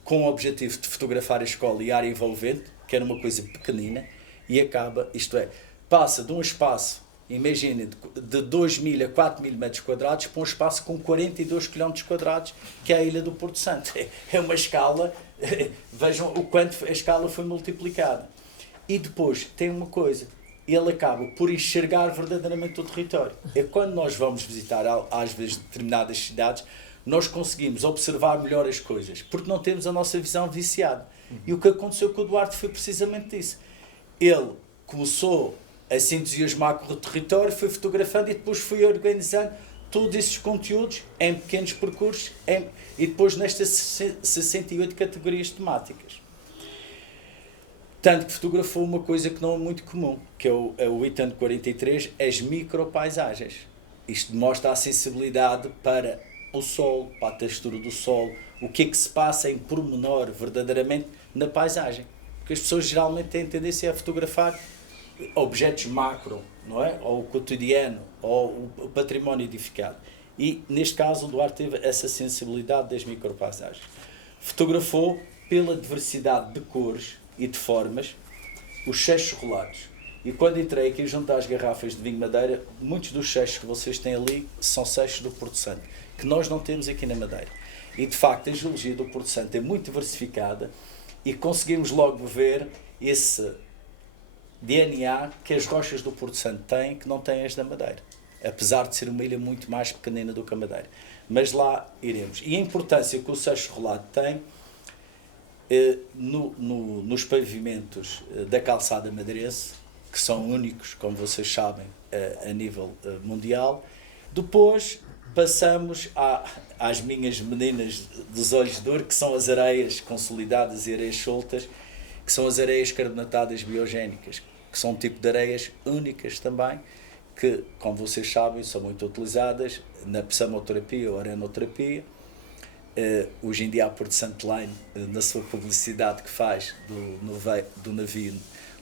com o objetivo de fotografar a escola e a área envolvente, que era uma coisa pequenina, e acaba, isto é, passa de um espaço, imagine, de 2.000 a 4.000 metros quadrados para um espaço com 42 km quadrados, que é a Ilha do Porto Santo. É uma escala, vejam o quanto a escala foi multiplicada. E depois tem uma coisa, ele acaba por enxergar verdadeiramente o território. É quando nós vamos visitar, às vezes, determinadas cidades, nós conseguimos observar melhor as coisas, porque não temos a nossa visão viciada. E o que aconteceu com o Duarte foi precisamente isso. Ele começou a se entusiasmar com o território, foi fotografando e depois foi organizando todos esses conteúdos em pequenos percursos e depois nestas 68 categorias temáticas. Tanto que fotografou uma coisa que não é muito comum, que é o item 43, as micropaisagens. Isto demonstra a sensibilidade para o solo, para a textura do solo, o que é que se passa em pormenor verdadeiramente na paisagem. Porque as pessoas geralmente têm tendência a fotografar objetos macro, não é? Ou o cotidiano, ou o património edificado. E, neste caso, o Duarte teve essa sensibilidade das micropaisagens. Fotografou pela diversidade de cores e de formas os 6 rolados. E quando entrei aqui junto às garrafas de vinho Madeira, muitos dos seixos que vocês têm ali são seixos do Porto Santo, que nós não temos aqui na Madeira. E de facto a geologia do Porto Santo é muito diversificada e conseguimos logo ver esse DNA que as rochas do Porto Santo têm, que não têm as da Madeira. Apesar de ser uma ilha muito mais pequenina do que a Madeira. Mas lá iremos. E a importância que o seixo rolado tem nos pavimentos da calçada madeirense, que são únicos, como vocês sabem, a nível mundial. Depois passamos às minhas meninas dos olhos de ouro, que são as areias consolidadas e areias soltas, que são as areias carbonatadas biogénicas, que são um tipo de areias únicas também, que, como vocês sabem, são muito utilizadas na psamoterapia ou arenoterapia. Hoje em dia a Porto Santo Line, na sua publicidade que faz do navio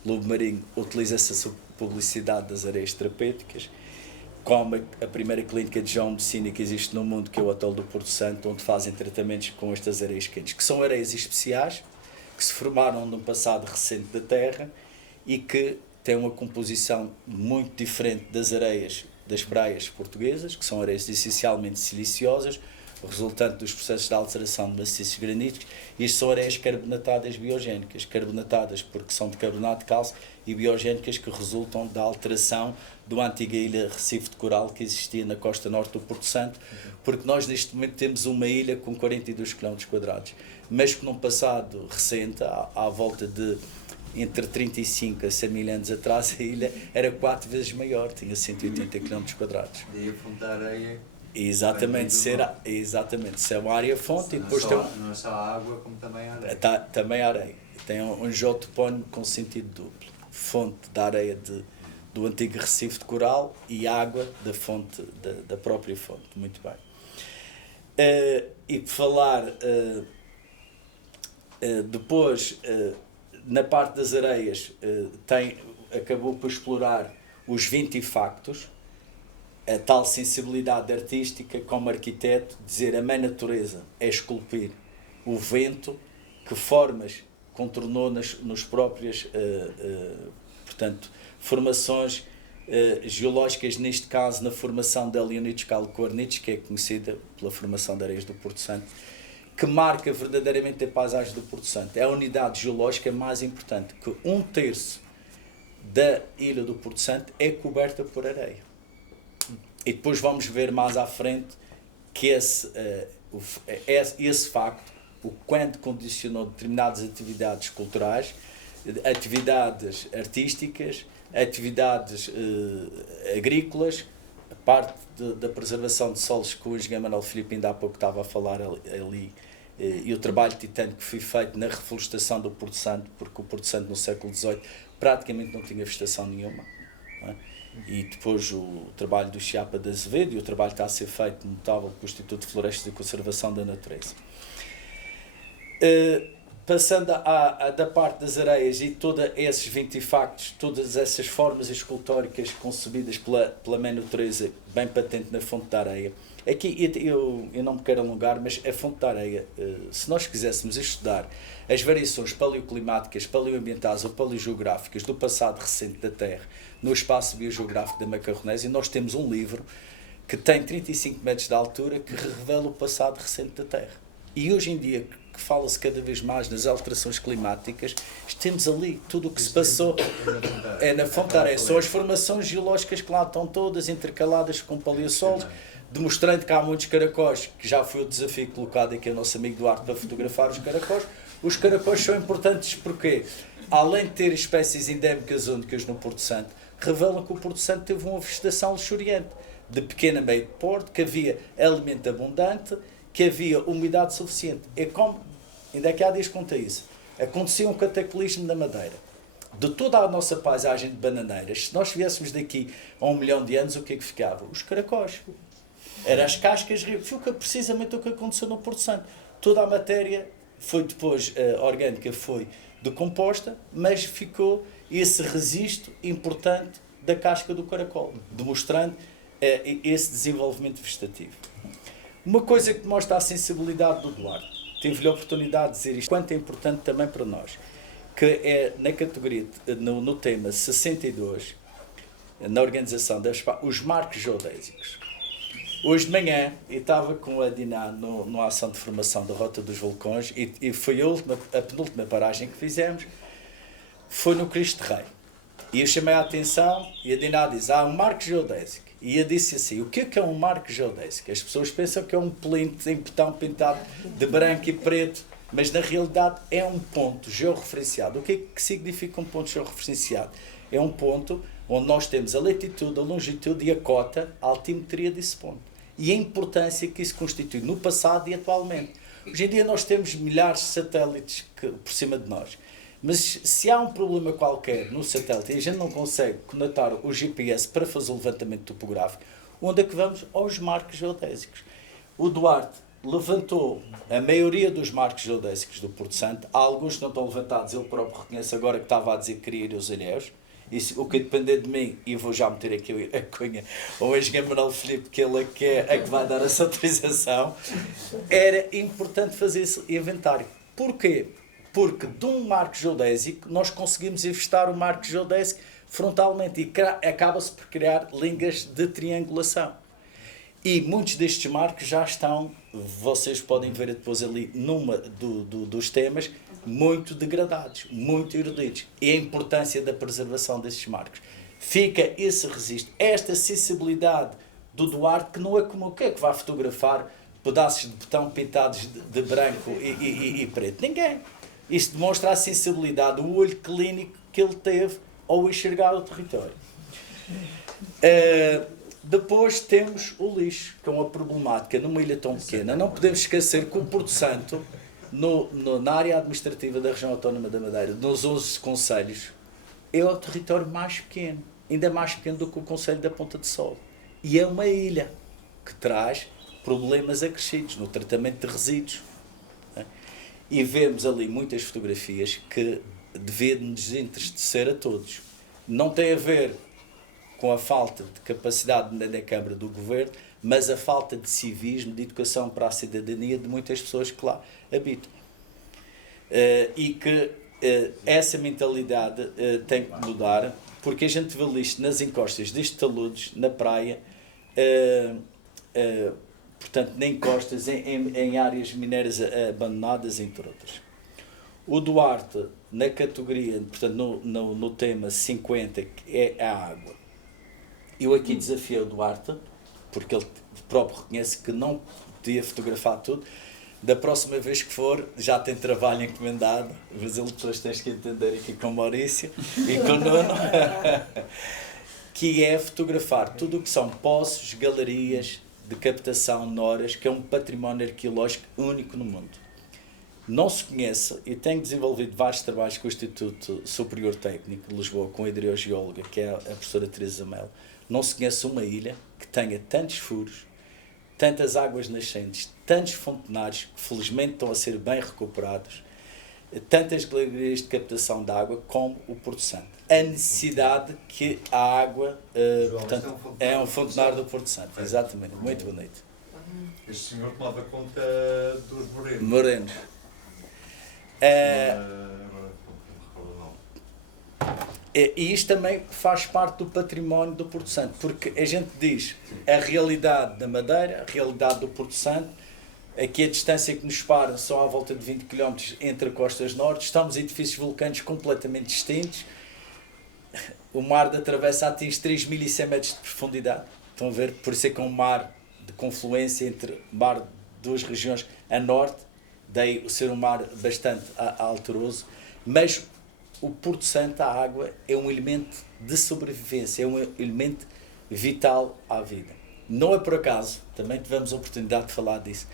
Lobo Marinho, utiliza essa publicidade das areias terapêuticas, como a primeira clínica de geomedicina que existe no mundo, que é o Atol do Porto Santo, onde fazem tratamentos com estas areias quentes, que são areias especiais, que se formaram num passado recente da Terra e que têm uma composição muito diferente das areias das praias portuguesas, que são areias essencialmente siliciosas, resultante dos processos de alteração de maciços graníticos. Isto são areias carbonatadas biogénicas, carbonatadas porque são de carbonato de cálcio, e biogénicas que resultam da alteração do antiga ilha Recife de Coral que existia na costa norte do Porto Santo, porque nós neste momento temos uma ilha com 42 km², mas que num passado recente, à volta de entre 35 a 100 mil anos atrás, a ilha era 4 vezes maior, tinha 180 km². Daí a fonte da areia. Exatamente, se é uma área-fonte e depois tem não é só a água, como também a areia. Também a areia. Tem um geotopónimo com sentido duplo. Fonte da areia do antigo Recife de Coral e água da fonte, da própria fonte. Muito bem. E por falar depois, na parte das areias, acabou por explorar os 20 factos, a tal sensibilidade artística como arquiteto, dizer a mãe natureza é esculpir o vento, que formas contornou nos próprias portanto, formações geológicas, neste caso na formação da Leonidas Calocornices, que é conhecida pela formação de areias do Porto Santo, que marca verdadeiramente a paisagem do Porto Santo. É a unidade geológica mais importante, que 1/3 da ilha do Porto Santo é coberta por areia. E depois vamos ver mais à frente que esse facto, o quanto condicionou determinadas atividades culturais, atividades artísticas, atividades agrícolas, a parte da preservação de solos que o engenheiro Manuel Filipe ainda há pouco estava a falar ali, e o trabalho titânico que foi feito na reflorestação do Porto Santo, porque o Porto Santo no século XVIII praticamente não tinha vegetação nenhuma. Não é? E depois o trabalho do Chiapa de Azevedo e o trabalho que está a ser feito notável pelo Instituto de Florestas e Conservação da Natureza. Passando da parte das areias e todos esses 20 factos, todas essas formas escultóricas concebidas pela mãe natureza, bem patente na fonte da areia. Aqui eu não me quero alongar, mas a fonte da areia, se nós quiséssemos estudar as variações paleoclimáticas, paleoambientais ou paleogeográficas do passado recente da Terra no espaço biogeográfico da Macarronésia, nós temos um livro que tem 35 metros de altura que revela o passado recente da Terra. E hoje em dia, que fala-se cada vez mais nas alterações climáticas, temos ali tudo o que se passou na fonte da areia. São as formações geológicas que lá estão todas intercaladas com paleossolos, demonstrando que há muitos caracóis, que já foi o desafio colocado aqui ao nosso amigo Duarte para fotografar os caracóis. Os caracóis são importantes porque, além de ter espécies endémicas únicas no Porto Santo, revelam que o Porto Santo teve uma vegetação luxuriante, de pequena meio de porte, que havia alimento abundante, que havia umidade suficiente. É como, ainda que há dias contei isso, acontecia um cataclismo na Madeira. De toda a nossa paisagem de bananeiras, se nós viéssemos daqui a 1 milhão de anos, o que é que ficava? Os caracóis. Eram as cascas, foi precisamente o que aconteceu no Porto Santo. Toda a matéria foi depois, orgânica foi decomposta, mas ficou esse registro importante da casca do caracol, demonstrando esse desenvolvimento vegetativo. Uma coisa que mostra a sensibilidade do Duarte, tive-lhe a oportunidade de dizer isto, quanto é importante também para nós, que é na categoria, no tema 62, na organização das os marcos geodésicos. Hoje de manhã, eu estava com a Diná numa ação de formação da Rota dos Vulcões e foi a penúltima paragem que fizemos, foi no Cristo Rei. E eu chamei a atenção e a Diná diz, há um marco geodésico. E eu disse assim, o que é um marco geodésico? As pessoas pensam que é um plinto em betão pintado de branco e preto, mas na realidade é um ponto georreferenciado. O que é que significa um ponto georreferenciado? É um ponto onde nós temos a latitude, a longitude e a cota, a altimetria desse ponto. E a importância que isso constitui no passado e atualmente. Hoje em dia nós temos milhares de satélites por cima de nós. Mas se há um problema qualquer no satélite e a gente não consegue conectar o GPS para fazer o levantamento topográfico, onde é que vamos? Aos marcos geodésicos. O Duarte levantou a maioria dos marcos geodésicos do Porto Santo. Há alguns que não estão levantados, ele próprio reconhece agora que estava a dizer que queria ir aos ilhéus. Isso, o que depender de mim, e vou já meter aqui a cunha ao engenheiro Manuel Filipe, que ele é que vai dar essa autorização, era importante fazer esse inventário. Porquê? Porque de um marco geodésico nós conseguimos investar o marco geodésico frontalmente e acaba-se por criar linhas de triangulação. E muitos destes marcos já estão, vocês podem ver depois ali numa dos temas, muito degradados, muito eruditos. E a importância da preservação desses marcos. Fica esse registro, esta sensibilidade do Duarte, que não é como o que é que vai fotografar pedaços de betão pintados de branco e preto. Ninguém. Isto demonstra a sensibilidade, o olho clínico que ele teve ao enxergar o território. Depois temos o lixo, que é uma problemática numa ilha tão pequena. Não podemos esquecer que o Porto Santo, na área administrativa da região autónoma da Madeira, nos 11 concelhos, é o território mais pequeno, ainda mais pequeno do que o concelho da Ponta de Sol. E é uma ilha que traz problemas acrescidos no tratamento de resíduos. E vemos ali muitas fotografias que devia nos entristecer a todos. Não tem a ver com a falta de capacidade da Câmara do Governo, mas a falta de civismo, de educação para a cidadania de muitas pessoas que lá habitam. E que essa mentalidade tem que mudar, porque a gente vê isto nas encostas destes taludes, na praia, portanto, nem encostas, em áreas mineiras abandonadas, entre outras. O Duarte, na categoria, portanto, no tema 50, que é a água. Eu aqui desafiei o Duarte, porque ele próprio reconhece que não podia fotografar tudo. Da próxima vez que for, já tem trabalho encomendado, mas ele depois tens que entender aqui com o Maurício e com o Nuno, que é fotografar tudo o que são poços, galerias de captação noras, que é um património arqueológico único no mundo. Não se conhece, e tenho desenvolvido vários trabalhos com o Instituto Superior Técnico de Lisboa, com a hidrogeóloga, que é a professora Teresa Melo. Não se conhece uma ilha que tenha tantos furos, tantas águas nascentes, tantos fontenários, que felizmente estão a ser bem recuperados, tantas galerias de captação de água como o Porto Santo. A necessidade que a água, portanto, é um fontenário do Porto Santo. Exatamente, muito bonito. Este senhor tomava conta dos morenos. Morenos. E isto também faz parte do património do Porto Santo, porque a gente diz a realidade da Madeira, a realidade do Porto Santo, aqui a distância que nos separa são à volta de 20 km entre costas norte, estamos em edifícios vulcânicos completamente distintos, o mar da travessa atinge 3.100 metros de profundidade, estão a ver, por isso é que é um mar de confluência entre mar de duas regiões a norte, daí o ser um mar bastante alturoso, mas o Porto Santo, a água, é um elemento de sobrevivência, é um elemento vital à vida. Não é por acaso, também tivemos a oportunidade de falar disso,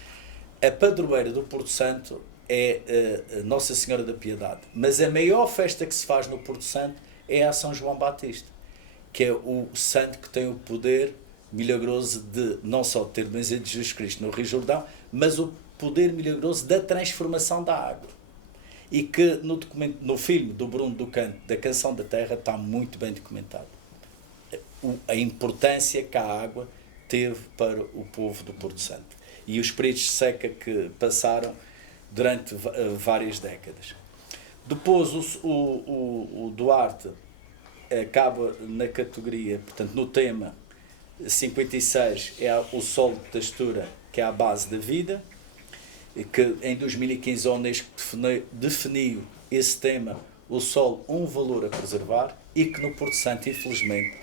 a padroeira do Porto Santo é Nossa Senhora da Piedade, mas a maior festa que se faz no Porto Santo é a São João Batista, que é o santo que tem o poder milagroso de não só ter benzido de Jesus Cristo no Rio Jordão, mas o poder milagroso da transformação da água. E que no filme do Bruno Ducante, da Canção da Terra, está muito bem documentado. A importância que a água teve para o povo do Porto Santo. E os períodos de seca que passaram durante várias décadas. Depois o Duarte acaba na categoria, portanto, no tema 56 é o solo de textura, que é a base da vida, e que em 2015 a Unesco definiu esse tema, o solo, um valor a preservar, e que no Porto Santo, infelizmente,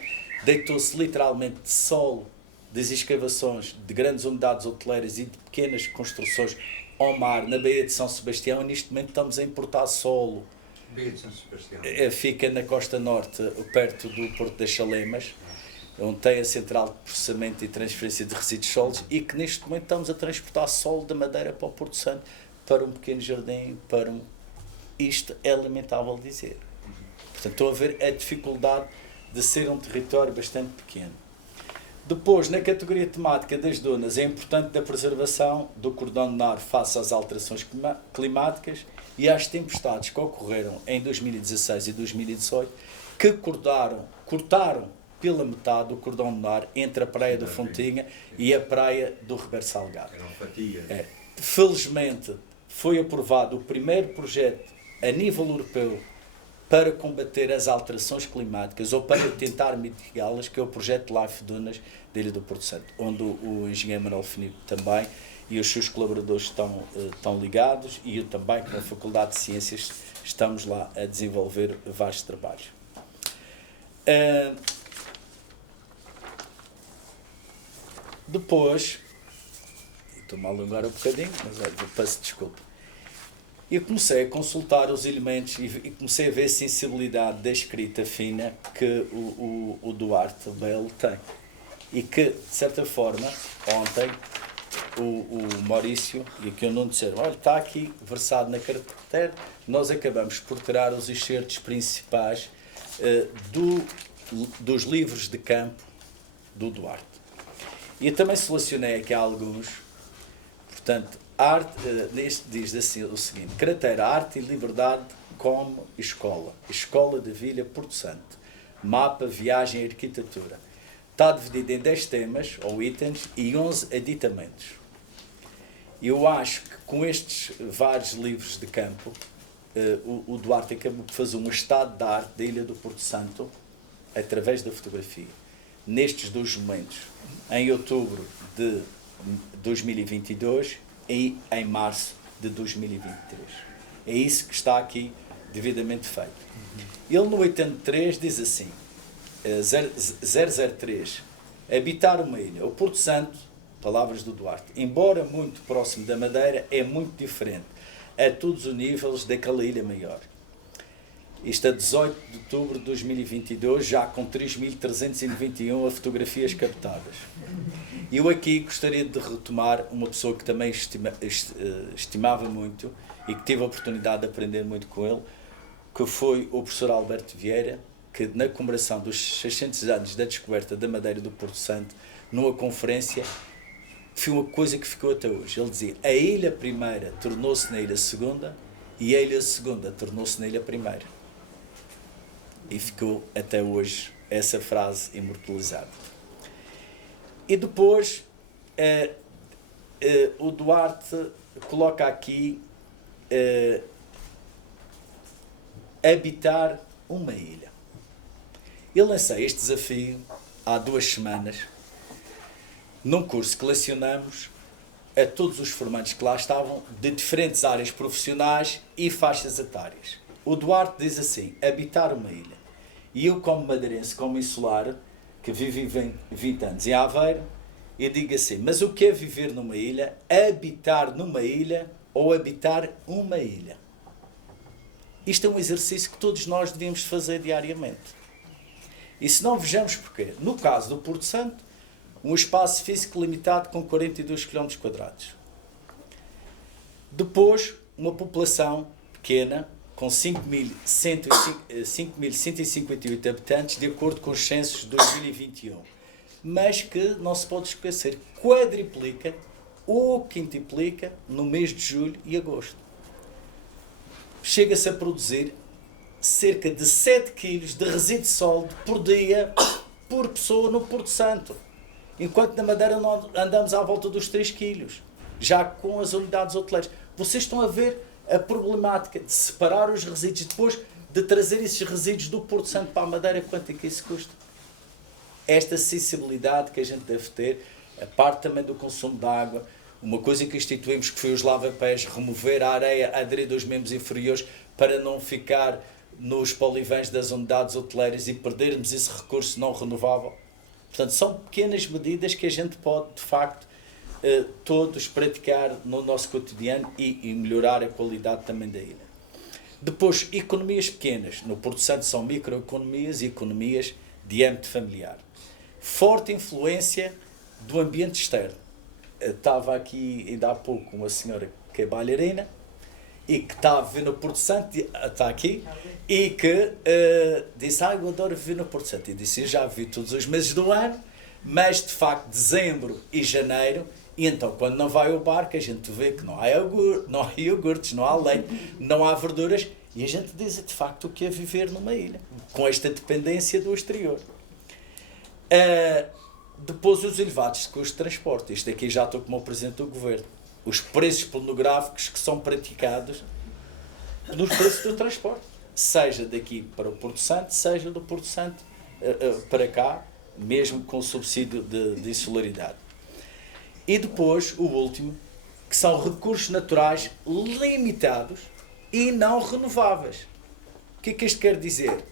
deitou-se literalmente de solo das escavações de grandes unidades hoteleiras e de pequenas construções ao mar, na Baía de São Sebastião, e neste momento estamos a importar solo. Baía de São Sebastião. Fica na costa norte, perto do Porto das Chalemas, onde tem a central de processamento e transferência de resíduos sólidos, e que neste momento estamos a transportar solo da Madeira para o Porto Santo, para um pequeno jardim, para um... Isto é lamentável dizer. Portanto, estou a ver a dificuldade de ser um território bastante pequeno. Depois, na categoria temática das dunas, é importante a preservação do cordão lunar face às alterações climáticas e às tempestades que ocorreram em 2016 e 2018, que cortaram pela metade o cordão lunar entre a Praia do Fontinha e a Praia do Ribeiro Salgado. Eram fatias. Felizmente, foi aprovado o primeiro projeto a nível europeu para combater as alterações climáticas ou para tentar mitigá-las, que é o projeto Life Dunas da Ilha do Porto Santo, onde o engenheiro Manuel Finico também e os seus colaboradores estão ligados, e eu também, com a Faculdade de Ciências, estamos lá a desenvolver vários trabalhos. Depois, estou-me a alongar um bocadinho, mas olha, peço desculpa. Eu comecei a consultar os elementos e comecei a ver a sensibilidade da escrita fina que o Duarte Belo tem. E que, de certa forma, ontem, o Maurício e aqui o Nuno disseram, olha, está aqui versado na caractere, nós acabamos por tirar os excertos principais dos livros de campo do Duarte. E eu também selecionei aqui alguns, portanto, arte, neste diz assim o seguinte, caractere arte e liberdade como escola, escola da Vila Porto Santo, mapa, viagem e arquitetura. Está dividido em 10 temas, ou itens, e 11 aditamentos. Eu acho que com estes vários livros de campo, o Duarte acabou de fazer um estado da arte da Ilha do Porto Santo, através da fotografia. Nestes dois momentos, em outubro de 2022 e em março de 2023. É isso que está aqui devidamente feito. Ele no 83 diz assim, 003, habitar uma ilha. O Porto Santo, palavras do Duarte, embora muito próximo da Madeira, é muito diferente a todos os níveis daquela ilha maior. Isto a 18 de outubro de 2022, já com 3.391 fotografias captadas. Eu aqui gostaria de retomar uma pessoa que também estimava muito e que tive a oportunidade de aprender muito com ele, que foi o professor Alberto Vieira, que na comemoração dos 600 anos da descoberta da Madeira do Porto Santo, numa conferência, foi uma coisa que ficou até hoje. Ele dizia, a ilha primeira tornou-se na ilha segunda e a ilha segunda tornou-se na ilha primeira. E ficou até hoje essa frase imortalizada. E depois o Duarte coloca aqui habitar uma ilha. Eu lancei este desafio há 2 semanas num curso que lecionamos a todos os formandos que lá estavam de diferentes áreas profissionais e faixas etárias. O Duarte diz assim, habitar uma ilha. E eu, como madeirense, como insular, que vivi 20 anos em Aveiro, eu digo assim, mas o que é viver numa ilha, habitar numa ilha ou habitar uma ilha? Isto é um exercício que todos nós devíamos fazer diariamente. E se não, vejamos porquê. No caso do Porto Santo, um espaço físico limitado com 42 km². Depois, uma população pequena, com 5.158 habitantes, de acordo com os censos de 2021. Mas que, não se pode esquecer, quadriplica ou quintuplica no mês de julho e agosto. Chega-se a produzir cerca de 7 kg de resíduo sólido por dia, por pessoa no Porto Santo. Enquanto na Madeira andamos à volta dos 3 kg, já com as unidades hoteleiras. Vocês estão a ver a problemática de separar os resíduos e depois de trazer esses resíduos do Porto Santo para a Madeira, quanto é que isso custa? Esta sensibilidade que a gente deve ter, a parte também do consumo de água, uma coisa que instituímos que foi os lava-pés, remover a areia, aderir aos membros inferiores para não ficar nos polivães das unidades hoteleiras e perdermos esse recurso não renovável. Portanto, são pequenas medidas que a gente pode, de facto, todos praticar no nosso cotidiano e melhorar a qualidade também da ilha. Depois, economias pequenas. No Porto Santo são microeconomias e economias de âmbito familiar. Forte influência do ambiente externo. Estava aqui ainda há pouco uma senhora que é bailarina e que está a viver no Porto Santo, está aqui, e que disse, eu adoro viver no Porto Santo. E disse, eu já vi todos os meses do ano, mas de facto dezembro e janeiro, e então quando não vai ao bar, que a gente vê que não há iogurtes, não há leite, não há verduras, e a gente diz de facto o que é viver numa ilha, com esta dependência do exterior. Depois os elevados custos de transporte. Isto aqui já estou como o Presidente do Governo. Os preços pornográficos que são praticados nos preços do transporte. Seja daqui para o Porto Santo, seja do Porto Santo para cá, mesmo com subsídio de insularidade. E depois, o último, que são recursos naturais limitados e não renováveis. O que é que isto quer dizer?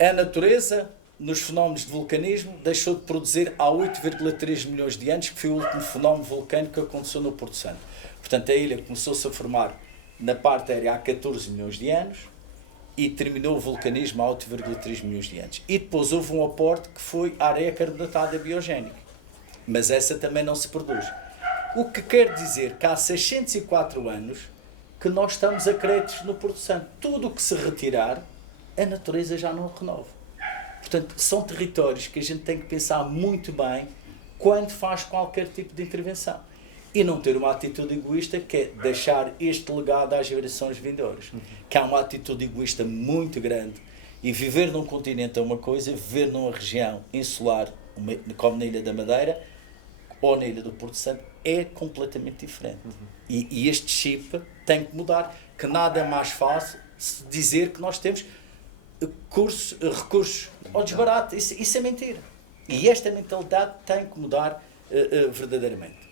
A natureza, nos fenómenos de vulcanismo, deixou de produzir há 8,3 milhões de anos, que foi o último fenómeno vulcânico que aconteceu no Porto Santo. Portanto, a ilha começou-se a formar na parte aérea há 14 milhões de anos e terminou o vulcanismo há 8,3 milhões de anos. E depois houve um aporte que foi a areia carbonatada biogénica. Mas essa também não se produz. O que quer dizer que há 604 anos que nós estamos acréditos no Porto Santo. Tudo o que se retirar, a natureza já não renova. Portanto, são territórios que a gente tem que pensar muito bem quando faz qualquer tipo de intervenção. E não ter uma atitude egoísta, que é deixar este legado às gerações vindouras. Que há uma atitude egoísta muito grande. E viver num continente é uma coisa, viver numa região insular, como na Ilha da Madeira, ou na Ilha do Porto Santo, é completamente diferente. E este chip tem que mudar. Que nada é mais fácil se dizer que nós temos recursos ao desbarato. Isso é mentira. E esta mentalidade tem que mudar verdadeiramente.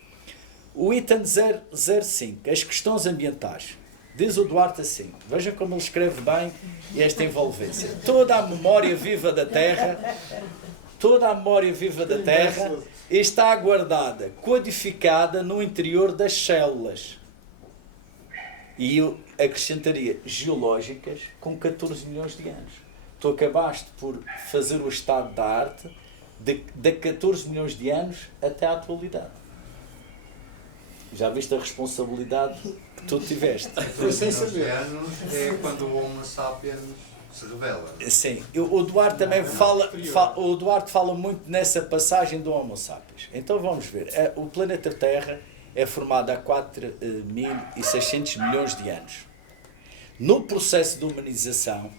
O item 005, as questões ambientais. Diz o Duarte assim, veja como ele escreve bem esta envolvência. Toda a memória viva da Terra está guardada, codificada no interior das células. E eu acrescentaria geológicas com 14 milhões de anos. Tu acabaste por fazer o estado da arte de 14 milhões de anos até à atualidade. Já viste a responsabilidade que tu tiveste? Sem saber. Anos é quando o Homo sapiens se revela. Sim, o Duarte também o Duarte fala muito nessa passagem do Homo sapiens. Então vamos ver. O planeta Terra é formado há 4.600 milhões de anos. No processo de humanização,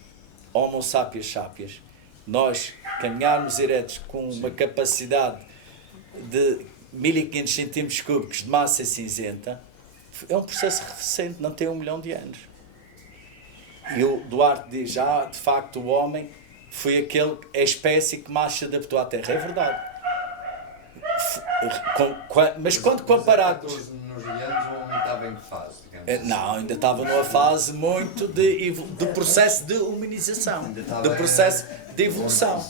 Homo sapiens sapiens, nós caminharmos eretos com uma capacidade de 1500 centímetros cúbicos de massa cinzenta, é um processo recente, não tem 1 milhão de anos. E o Duarte diz, de facto o homem foi a espécie que mais se adaptou à Terra. É verdade. Mas quando comparado... 14 milhões de anos o homem estava em que fase? Não, ainda estava numa fase muito do processo de humanização, do processo de evolução.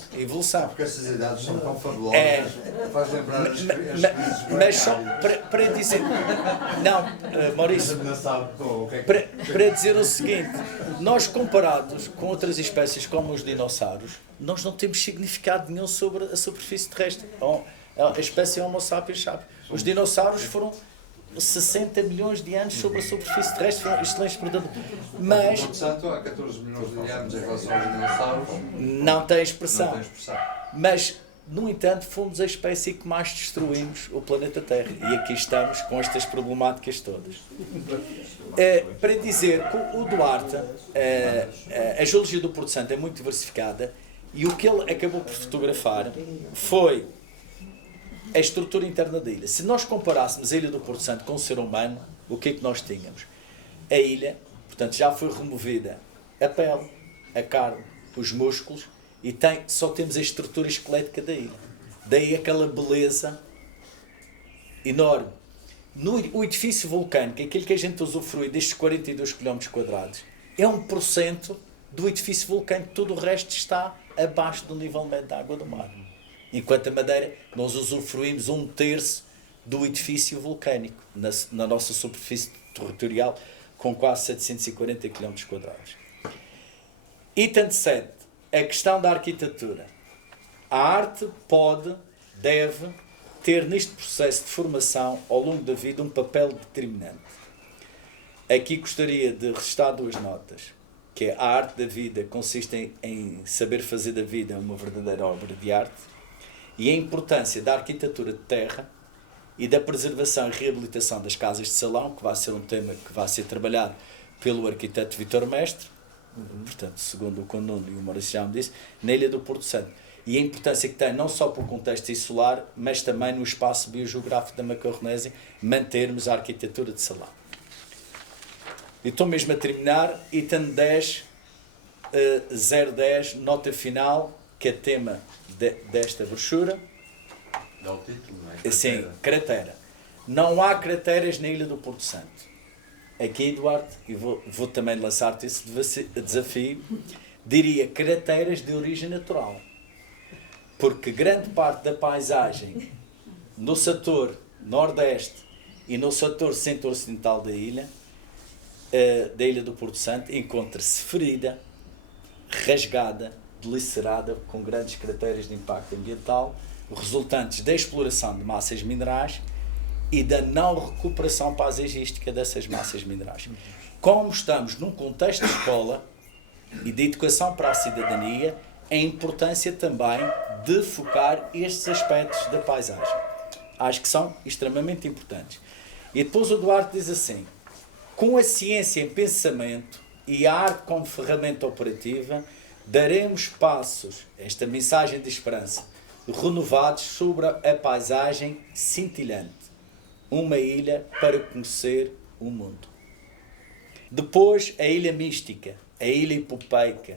Porque essas idades são tão fabulosas, faz lembrar as mas só para dizer... Não, Maurício, para dizer o seguinte, nós comparados com outras espécies como os dinossauros, nós não temos significado nenhum sobre a superfície terrestre. A espécie Homo sapiens sapiens. Os dinossauros foram 60 milhões de anos sobre a superfície terrestre, foram excelentes predadores. Mas Portanto, há 14 milhões de anos em relação aos dinossauros. Não tem expressão. Mas, no entanto, fomos a espécie que mais destruímos o planeta Terra. E aqui estamos com estas problemáticas todas. Para dizer que o Duarte, a geologia do Porto Santo é muito diversificada e o que ele acabou por fotografar foi a estrutura interna da ilha. Se nós comparássemos a ilha do Porto Santo com o ser humano, o que é que nós tínhamos? a ilha, portanto, já foi removida a pele, a carne, os músculos, e só temos a estrutura esquelética da ilha. Daí aquela beleza enorme. O edifício vulcânico, aquilo que a gente usufrui destes 42 km², é 1% do edifício vulcânico. Todo o resto está abaixo do nível médio da água do mar. Enquanto a Madeira, nós usufruímos 1/3 do edifício vulcânico na nossa superfície territorial, com quase 740 km². Item 7. A questão da arquitetura. A arte deve ter neste processo de formação ao longo da vida um papel determinante. Aqui gostaria de restar 2 notas, que é: a arte da vida consiste em saber fazer da vida uma verdadeira obra de arte, e a importância da arquitetura de terra e da preservação e reabilitação das casas de salão, que vai ser um tema que vai ser trabalhado pelo arquiteto Vítor Mestre, portanto, segundo o Conuno e o Maurício já me disse, na Ilha do Porto Santo. E a importância que tem, não só para o contexto insular, mas também no espaço biogeográfico da Macarronésia, mantermos a arquitetura de salão. E estou mesmo a terminar, item 10, 010, nota final, que é tema desta brochura. Dá o título, não é? Sim, cratera. Não há crateras na Ilha do Porto Santo. Aqui, Eduardo, e vou também lançar-te esse desafio, diria crateras de origem natural. Porque grande parte da paisagem no setor nordeste e no setor centro-ocidental da Ilha do Porto Santo, encontra-se ferida, rasgada, delicerada, com grandes crateras de impacto ambiental, resultantes da exploração de massas minerais e da não recuperação paisagística dessas massas minerais. Como estamos num contexto de escola e de educação para a cidadania, a importância também de focar estes aspectos da paisagem. Acho que são extremamente importantes. E depois o Duarte diz assim: com a ciência em pensamento e a arte como ferramenta operativa, daremos passos, esta mensagem de esperança, renovados sobre a paisagem cintilante. Uma ilha para conhecer o mundo. Depois, a ilha mística, a ilha hipopeica,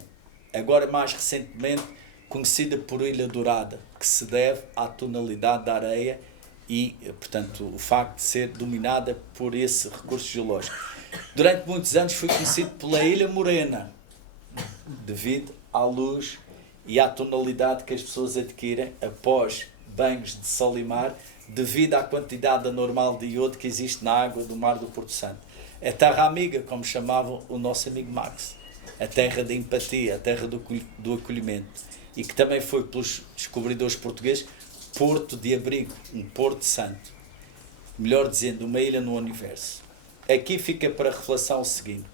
agora mais recentemente conhecida por Ilha Dourada, que se deve à tonalidade da areia e, portanto, o facto de ser dominada por esse recurso geológico. Durante muitos anos foi conhecido pela Ilha Morena, devido à luz e à tonalidade que as pessoas adquirem após banhos de sol e mar, devido à quantidade anormal de iodo que existe na água do mar do Porto Santo. A terra amiga, como chamava o nosso amigo Max, a terra da empatia, a terra do acolhimento, e que também foi pelos descobridores portugueses porto de abrigo, um porto santo, melhor dizendo, uma ilha no universo. Aqui fica para reflexão o seguinte: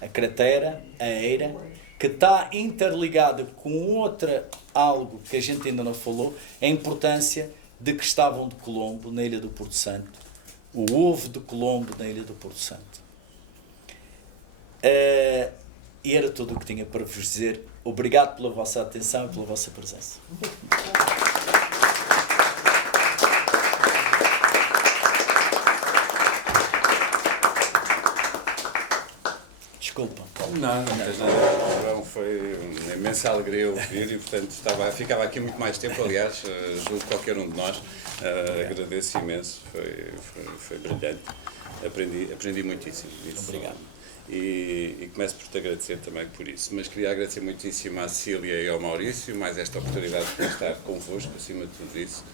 a cratera, a eira, que está interligada com algo que a gente ainda não falou, a importância de Cristóvão de Colombo na Ilha do Porto Santo, o ovo de Colombo na Ilha do Porto Santo. E era tudo o que tinha para vos dizer. Obrigado pela vossa atenção e pela vossa presença. Desculpa. Não tens nada. João, foi uma imensa alegria ouvir e, portanto, ficava aqui muito mais tempo. Aliás, julgo que qualquer um de nós. Agradeço imenso, foi brilhante. Aprendi muitíssimo. Isso. Obrigado. E começo por te agradecer também por isso. Mas queria agradecer muitíssimo à Cília e ao Maurício, mais esta oportunidade de estar convosco, acima de tudo isso.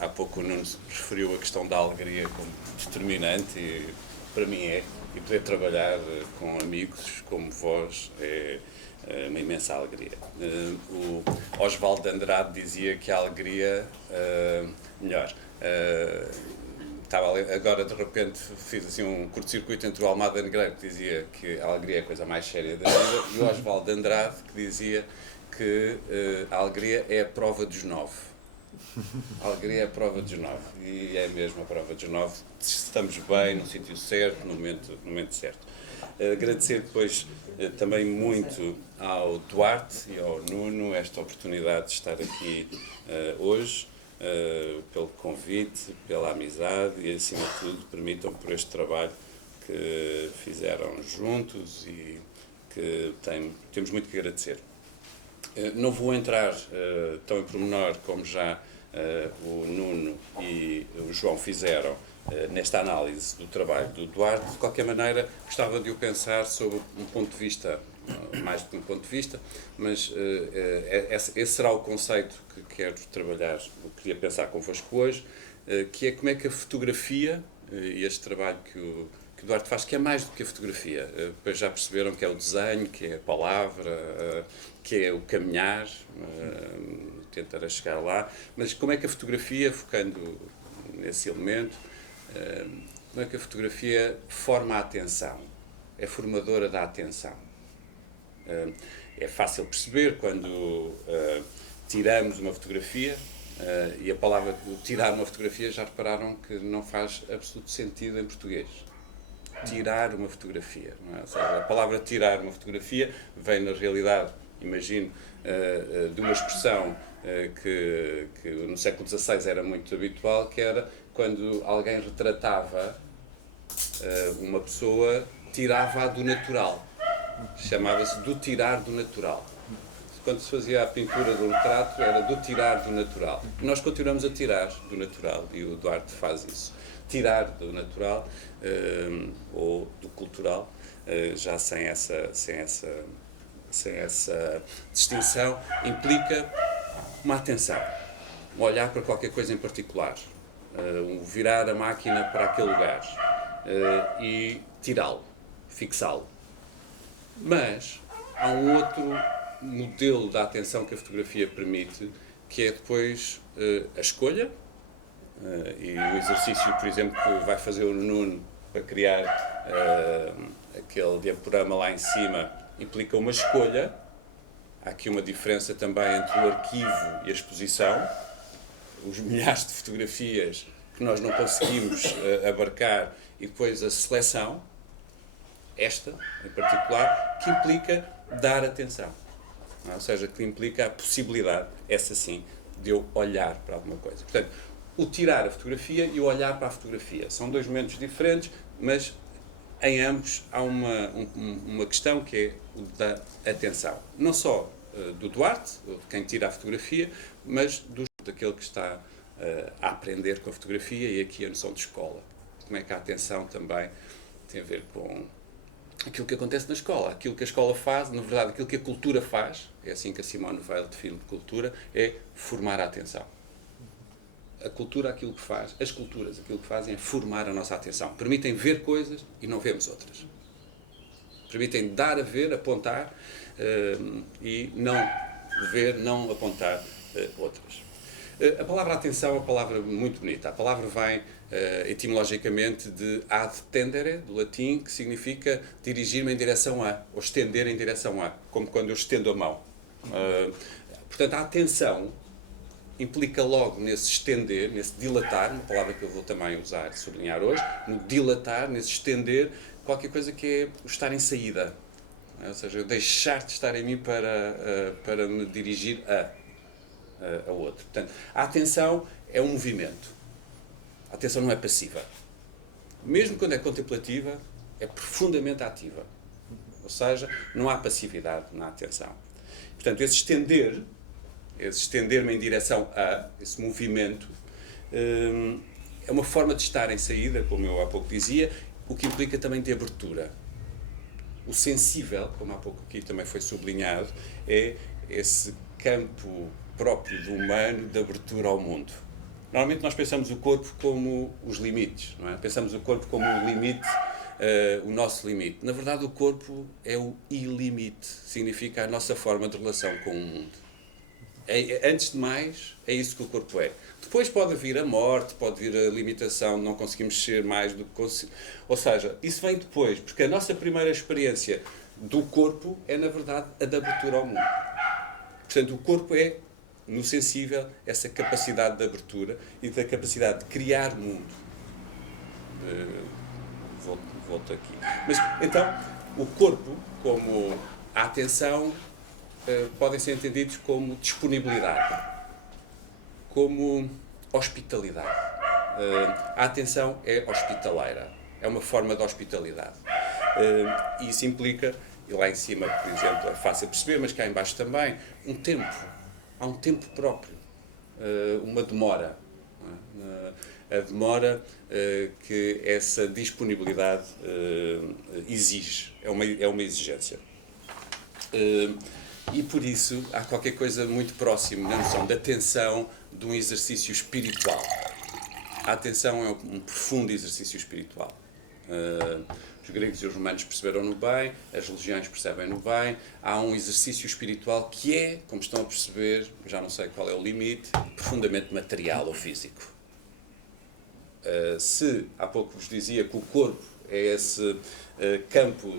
Há pouco o Nuno referiu a questão da alegria como determinante e para mim é. E poder trabalhar com amigos como vós é uma imensa alegria. O Osvaldo de Andrade dizia que a alegria, agora de repente fiz assim um curto-circuito entre o Almada Negreiro, que dizia que a alegria é a coisa mais séria da vida, e o Osvaldo de Andrade, que dizia que a alegria é a prova dos 9. A alegria é a prova dos 9, e é mesmo a prova dos 9, se estamos bem, no sítio certo, no momento certo. Agradecer depois também muito ao Duarte e ao Nuno esta oportunidade de estar aqui hoje, pelo convite, pela amizade e, acima de tudo, permitam por este trabalho que fizeram juntos e que temos muito que agradecer. Não vou entrar tão em pormenor como já o Nuno e o João fizeram nesta análise do trabalho do Duarte. De qualquer maneira, gostava de o pensar sob um ponto de vista, mais do que um ponto de vista, mas esse será o conceito que quero trabalhar, eu queria pensar convosco hoje, que é como é que a fotografia, e este trabalho que o Duarte faz, que é mais do que a fotografia. Depois já perceberam que é o desenho, que é a palavra, que é o caminhar, tentar chegar lá. Mas como é que a fotografia, focando nesse elemento, como é que a fotografia forma a atenção? É formadora da atenção. É fácil perceber quando tiramos uma fotografia, e a palavra tirar uma fotografia, já repararam que não faz absoluto sentido em português. Tirar uma fotografia, não é? Ou seja, a palavra tirar uma fotografia vem na realidade, imagino, de uma expressão que no século XVI era muito habitual, que era quando alguém retratava uma pessoa, tirava-a do natural. Chamava-se do tirar do natural. Quando se fazia a pintura do retrato, era do tirar do natural. Nós continuamos a tirar do natural, e o Duarte faz isso. Tirar do natural, ou do cultural, já sem essa distinção, implica uma atenção, um olhar para qualquer coisa em particular, virar a máquina para aquele lugar e tirá-lo, fixá-lo. Mas há um outro modelo da atenção que a fotografia permite, que é depois a escolha, e o exercício, por exemplo, que vai fazer o Nuno para criar aquele diaporama lá em cima, implica uma escolha. Há aqui uma diferença também entre o arquivo e a exposição. Os milhares de fotografias que nós não conseguimos abarcar, e depois a seleção, esta em particular, que implica dar atenção. Ou seja, que implica a possibilidade, essa sim, de eu olhar para alguma coisa. Portanto, o tirar a fotografia e o olhar para a fotografia. São dois momentos diferentes, mas em ambos há uma questão que é o da atenção. Não só do Duarte, ou de quem tira a fotografia, mas daquele que está a aprender com a fotografia, e aqui a noção de escola. Como é que a atenção também tem a ver com aquilo que acontece na escola, aquilo que a escola faz, na verdade, aquilo que a cultura faz, é assim que a Simone Weil define cultura, é formar a atenção. A cultura, aquilo que faz, as culturas, aquilo que fazem é formar a nossa atenção. Permitem ver coisas e não vemos outras. Permitem dar a ver, apontar, e não ver, não apontar outras. A palavra atenção é uma palavra muito bonita. A palavra vem etimologicamente de ad tendere, do latim, que significa dirigir-me em direção a, ou estender em direção a, como quando eu estendo a mão. Portanto, a atenção implica logo nesse estender, nesse dilatar, uma palavra que eu vou também usar, sublinhar hoje, no dilatar, nesse estender, qualquer coisa que é o estar em saída. Ou seja, eu deixar de estar em mim para me dirigir a outro. Portanto, a atenção é um movimento. A atenção não é passiva. Mesmo quando é contemplativa, é profundamente ativa. Ou seja, não há passividade na atenção. Portanto, esse estender-me em direção a, esse movimento, é uma forma de estar em saída, como eu há pouco dizia, o que implica também de abertura. O sensível, como há pouco aqui também foi sublinhado, é esse campo próprio do humano de abertura ao mundo. Normalmente nós pensamos o corpo como os limites, não é? Pensamos o corpo como o limite, o nosso limite. Na verdade, o corpo é o ilimite, significa a nossa forma de relação com o mundo. Antes de mais, é isso que o corpo é. Depois pode vir a morte, pode vir a limitação, não conseguimos ser mais do que... Ou seja, isso vem depois, porque a nossa primeira experiência do corpo é, na verdade, a de abertura ao mundo. Portanto, o corpo é, no sensível, essa capacidade de abertura e da capacidade de criar mundo. Volto aqui. Mas, então, o corpo, como a atenção, podem ser entendidos como disponibilidade, como hospitalidade. A atenção é hospitaleira. é uma forma de hospitalidade. E isso implica, e lá em cima, por exemplo, é fácil perceber, mas cá em baixo também, um tempo. Há um tempo próprio, uma demora. A demora que essa disponibilidade exige, é uma exigência. E por isso há qualquer coisa muito próximo na noção da atenção de um exercício espiritual. A atenção é um profundo exercício espiritual. Os gregos e os romanos perceberam-no bem, as religiões percebem-no bem. Há um exercício espiritual que é, como estão a perceber, já não sei qual é o limite, profundamente material ou físico. Se há pouco vos dizia que o corpo é esse campo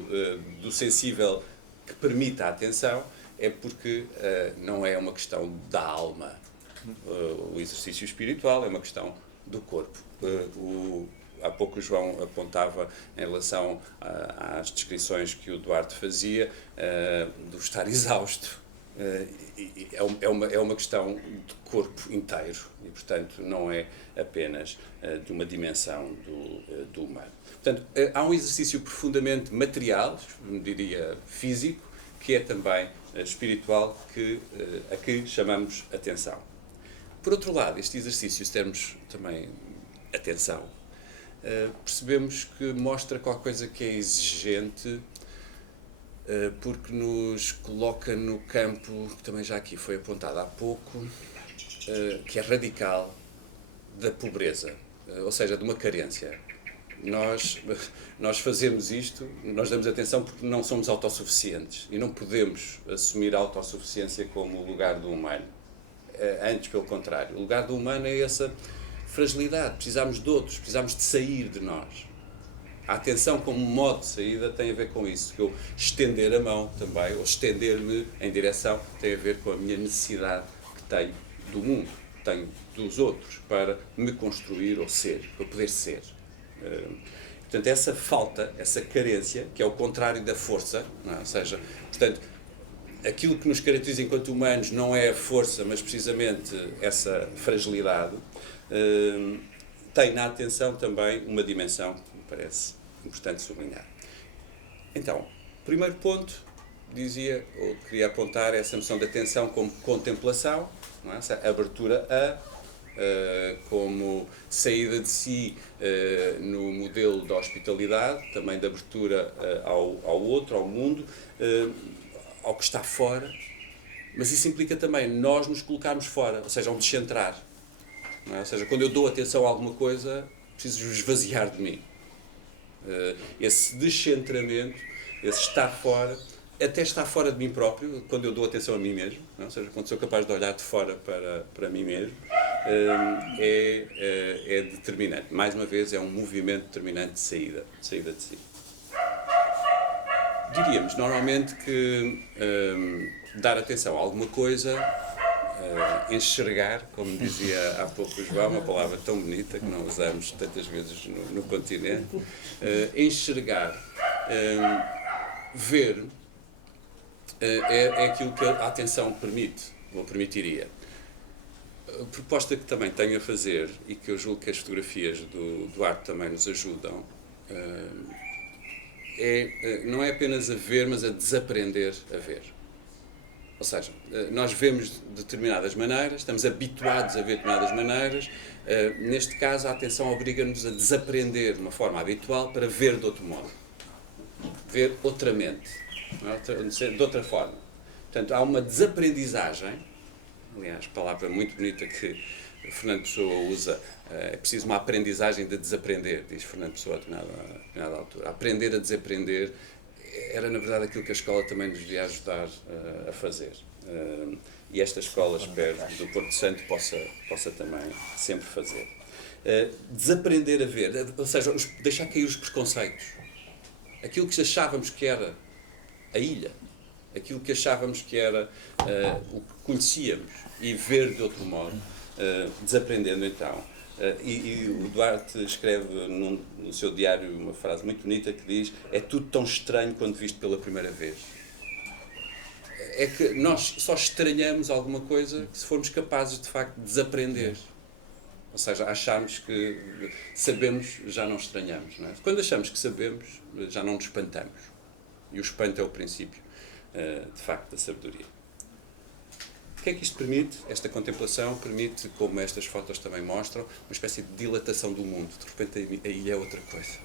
do sensível que permite a atenção, é porque não é uma questão da alma. O exercício espiritual é uma questão do corpo. Há pouco o João apontava em relação às descrições que o Duarte fazia do estar exausto. É uma questão de corpo inteiro e, portanto, não é apenas de uma dimensão do humano. Portanto, há um exercício profundamente material, diria físico, que é também espiritual, a que chamamos atenção. Por outro lado, este exercício, se termos também atenção, percebemos que mostra qualquer coisa que é exigente, porque nos coloca no campo, que também já aqui foi apontado há pouco, que é radical, da pobreza, ou seja, de uma carência. Nós fazemos isto, nós damos atenção porque não somos autossuficientes e não podemos assumir a autossuficiência como o lugar do humano. Antes, pelo contrário, o lugar do humano é essa fragilidade, precisamos de outros, precisamos de sair de nós. A atenção como modo de saída tem a ver com isso, que eu estender a mão também, ou estender-me em direção, tem a ver com a minha necessidade que tenho do mundo, que tenho dos outros, para me construir ou ser, para poder ser. Portanto, essa falta, essa carência, que é o contrário da força, não é? Ou seja, portanto, aquilo que nos caracteriza enquanto humanos não é a força, mas precisamente essa fragilidade, tem na atenção também uma dimensão que me parece importante sublinhar. Então, primeiro ponto, dizia, ou queria apontar essa noção de atenção como contemplação, não é? Essa abertura como saída de si no modelo da hospitalidade, também de abertura ao outro, ao mundo, ao que está fora, mas isso implica também nós nos colocarmos fora, ou seja, um descentrar. Não é? Ou seja, quando eu dou atenção a alguma coisa, preciso esvaziar de mim. Esse descentramento, esse estar fora, até estar fora de mim próprio, quando eu dou atenção a mim mesmo, não é? Ou seja, quando sou capaz de olhar de fora para mim mesmo, é determinante. Mais uma vez, é um movimento determinante de saída de si. Diríamos normalmente que dar atenção a alguma coisa, enxergar, como dizia há pouco o João, uma palavra tão bonita que não usamos tantas vezes no continente, enxergar, ver, é aquilo que a atenção permite, ou permitiria. A proposta que também tenho a fazer, e que eu julgo que as fotografias do Duarte também nos ajudam, não é apenas a ver, mas a desaprender a ver. Ou seja, nós vemos de determinadas maneiras, estamos habituados a ver de determinadas maneiras. Neste caso, a atenção obriga-nos a desaprender de uma forma habitual para ver de outro modo. Ver outramente, não é? De outra forma. Portanto, há uma desaprendizagem, aliás, palavra muito bonita que Fernando Pessoa usa, é preciso uma aprendizagem de desaprender, diz Fernando Pessoa a determinada altura. Aprender a desaprender era, na verdade, aquilo que a escola também nos devia ajudar a fazer. E esta escola, espero, do Porto Santo possa também sempre fazer. Desaprender a ver, ou seja, deixar cair os preconceitos. Aquilo que achávamos que era a ilha, aquilo que achávamos que era o que conhecíamos, e ver de outro modo, desaprendendo então. E o Duarte escreve no seu diário uma frase muito bonita que diz: é tudo tão estranho quando visto pela primeira vez. É que nós só estranhamos alguma coisa se formos capazes de facto de desaprender. Ou seja, acharmos que sabemos, já não estranhamos. Não é? Quando achamos que sabemos, já não nos espantamos. E o espanto é o princípio, de facto, da sabedoria. O que é que isto permite? Esta contemplação permite, como estas fotos também mostram, uma espécie de dilatação do mundo. De repente a ilha é outra coisa.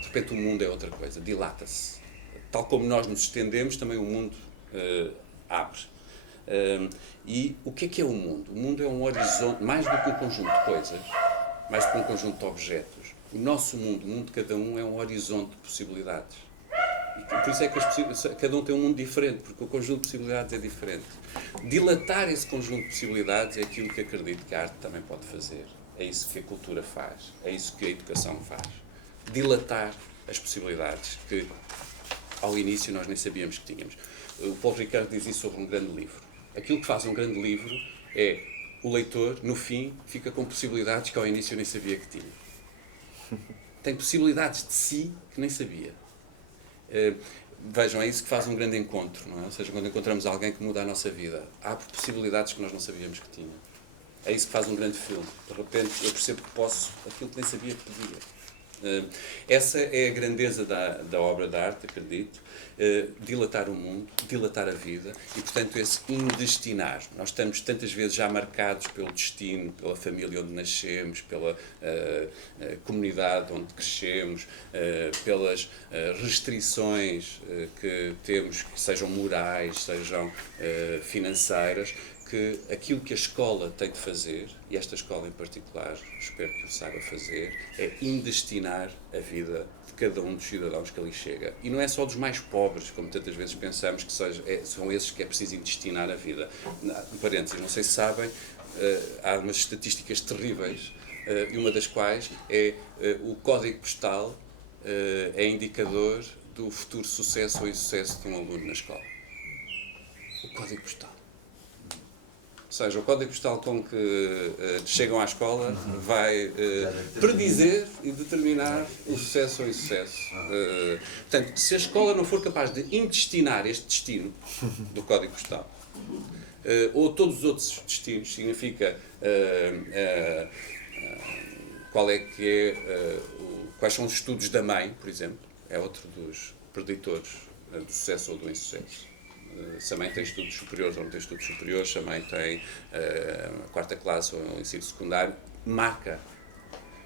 De repente o mundo é outra coisa, dilata-se. Tal como nós nos estendemos, também o mundo abre. E o que é o mundo? O mundo é um horizonte, mais do que um conjunto de coisas, mais do que um conjunto de objetos. O nosso mundo, o mundo de cada um, é um horizonte de possibilidades. E por isso é que cada um tem um mundo diferente, porque o conjunto de possibilidades é diferente. Dilatar esse conjunto de possibilidades é aquilo que acredito que a arte também pode fazer. É isso que a cultura faz, é isso que a educação faz. Dilatar as possibilidades que, ao início, nós nem sabíamos que tínhamos. O Paulo Ricardo diz isso sobre um grande livro. Aquilo que faz um grande livro é o leitor, no fim, fica com possibilidades que ao início nem sabia que tinha. Tem possibilidades de si que nem sabia. Vejam, é isso que faz um grande encontro, não é? Ou seja, quando encontramos alguém que muda a nossa vida, há possibilidades que nós não sabíamos que tinha. É isso que faz um grande filme. De repente eu percebo que posso aquilo que nem sabia que podia. Essa é a grandeza da obra de arte, acredito. Dilatar o mundo, dilatar a vida e, portanto, esse indestinar. Nós estamos tantas vezes já marcados pelo destino, pela família onde nascemos, pela comunidade onde crescemos, pelas restrições que temos, que sejam morais, sejam financeiras, que aquilo que a escola tem de fazer, e esta escola em particular, espero que o saiba fazer, é indestinar a vida de cada um dos cidadãos que ali chega. E não é só dos mais pobres, como tantas vezes pensamos que são esses que é preciso indestinar a vida. Em parênteses, não sei se sabem, há umas estatísticas terríveis, e uma das quais é o código postal é indicador do futuro sucesso ou insucesso de um aluno na escola. O código postal. Ou seja, o código postal com que chegam à escola vai predizer e determinar o sucesso ou insucesso. Portanto, se a escola não for capaz de intestinar este destino do código postal, ou todos os outros destinos, significa quais são os estudos da mãe, por exemplo, é outro dos preditores do sucesso ou do insucesso. Se a mãe tem estudos superiores ou não tem estudos superiores, se a mãe tem a quarta classe ou o ensino secundário, marca.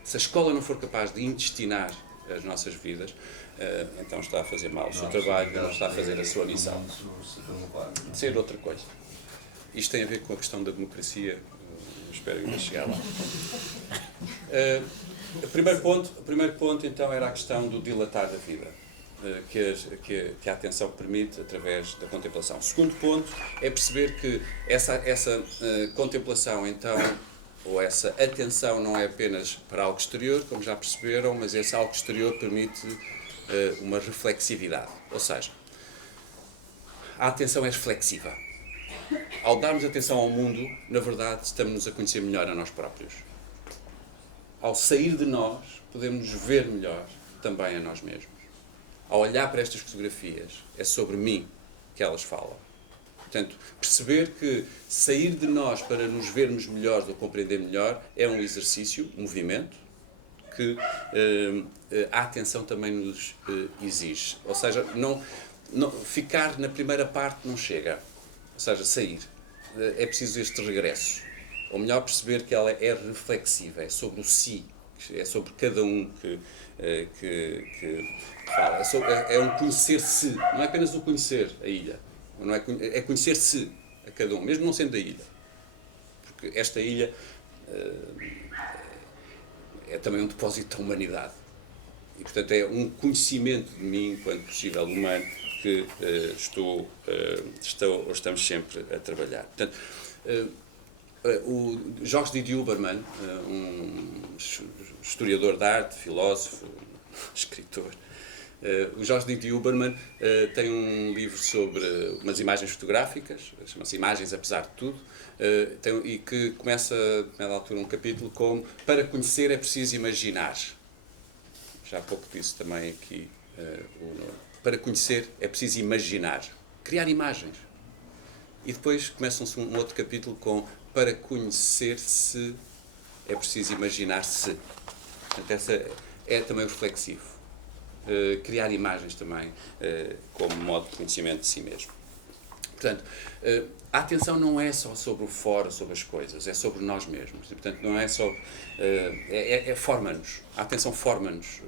Se a escola não for capaz de intestinar as nossas vidas, então está a fazer mal o seu trabalho, não está a fazer a sua missão. De ser outra coisa. Isto tem a ver com a questão da democracia, espero ainda chegar lá. O primeiro ponto, então, era a questão do dilatar da vida. Que a atenção permite através da contemplação. O segundo ponto é perceber que essa contemplação, então, ou essa atenção não é apenas para algo exterior, como já perceberam, mas esse algo exterior permite uma reflexividade. Ou seja, a atenção é reflexiva. Ao darmos atenção ao mundo, na verdade, estamos-nos a conhecer melhor a nós próprios. Ao sair de nós, podemos nos ver melhor também a nós mesmos. Ao olhar para estas fotografias, é sobre mim que elas falam. Portanto, perceber que sair de nós para nos vermos melhor ou compreender melhor é um exercício, um movimento, que a atenção também nos exige. Ou seja, não, ficar na primeira parte não chega. Ou seja, sair. É preciso este regresso. Ou melhor, perceber que ela é reflexiva, é sobre o si, é sobre cada um que fala. É um conhecer-se, não é apenas o conhecer a ilha, não é conhecer-se a cada um, mesmo não sendo a ilha. Porque esta ilha é também um depósito da humanidade. E, portanto, é um conhecimento de mim, enquanto possível humano, que estamos sempre a trabalhar. Portanto, o Georges Didier Huberman, um historiador de arte, filósofo, escritor, o Georges Didier Huberman tem um livro sobre umas imagens fotográficas, chama-se Imagens Apesar de Tudo, e que começa, a determinada altura, um capítulo como para conhecer é preciso imaginar. Já há pouco disse também aqui para conhecer é preciso imaginar, criar imagens. E depois começa um outro capítulo com para conhecer-se é preciso imaginar-se. Portanto, essa é também o reflexivo. Criar imagens também como modo de conhecimento de si mesmo. Portanto, a atenção não é só sobre o fora, sobre as coisas, é sobre nós mesmos. E, portanto, não é só... forma-nos. A atenção forma-nos,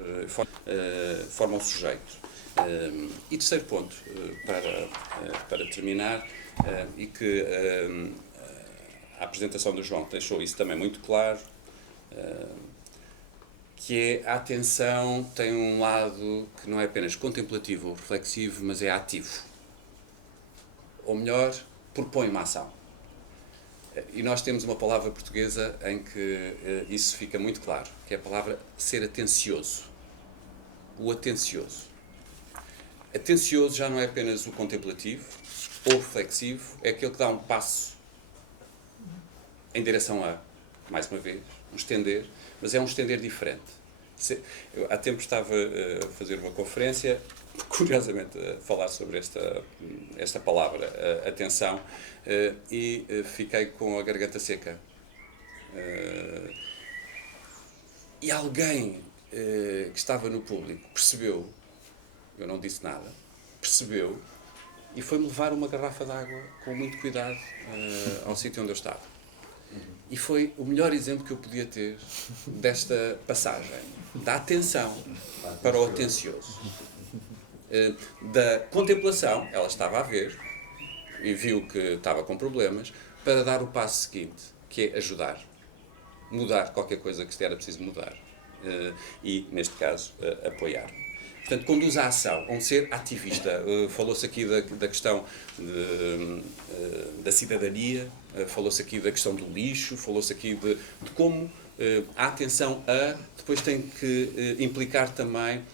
forma o sujeito. E terceiro ponto, para terminar, e que a apresentação do João deixou isso também muito claro, que é a atenção tem um lado que não é apenas contemplativo ou reflexivo, mas é ativo. Ou melhor, propõe uma ação. E nós temos uma palavra portuguesa em que isso fica muito claro, que é a palavra ser atencioso. O atencioso. Atencioso já não é apenas o contemplativo ou reflexivo, é aquele que dá um passo em direção a, mais uma vez, um estender, mas é um estender diferente. Eu, há tempo estava a fazer uma conferência, curiosamente a falar sobre esta palavra, atenção, e fiquei com a garganta seca. E alguém que estava no público percebeu, eu não disse nada, percebeu e foi-me levar uma garrafa de água com muito cuidado ao sítio onde eu estava. E foi o melhor exemplo que eu podia ter desta passagem, da atenção para o atencioso. Da contemplação, ela estava a ver e viu que estava com problemas, para dar o passo seguinte, que é ajudar, mudar qualquer coisa que era preciso mudar e, neste caso, apoiar. Portanto, conduz à ação, a um ser ativista. Falou-se aqui da questão da cidadania, falou-se aqui da questão do lixo, falou-se aqui de como a atenção depois tem que implicar também,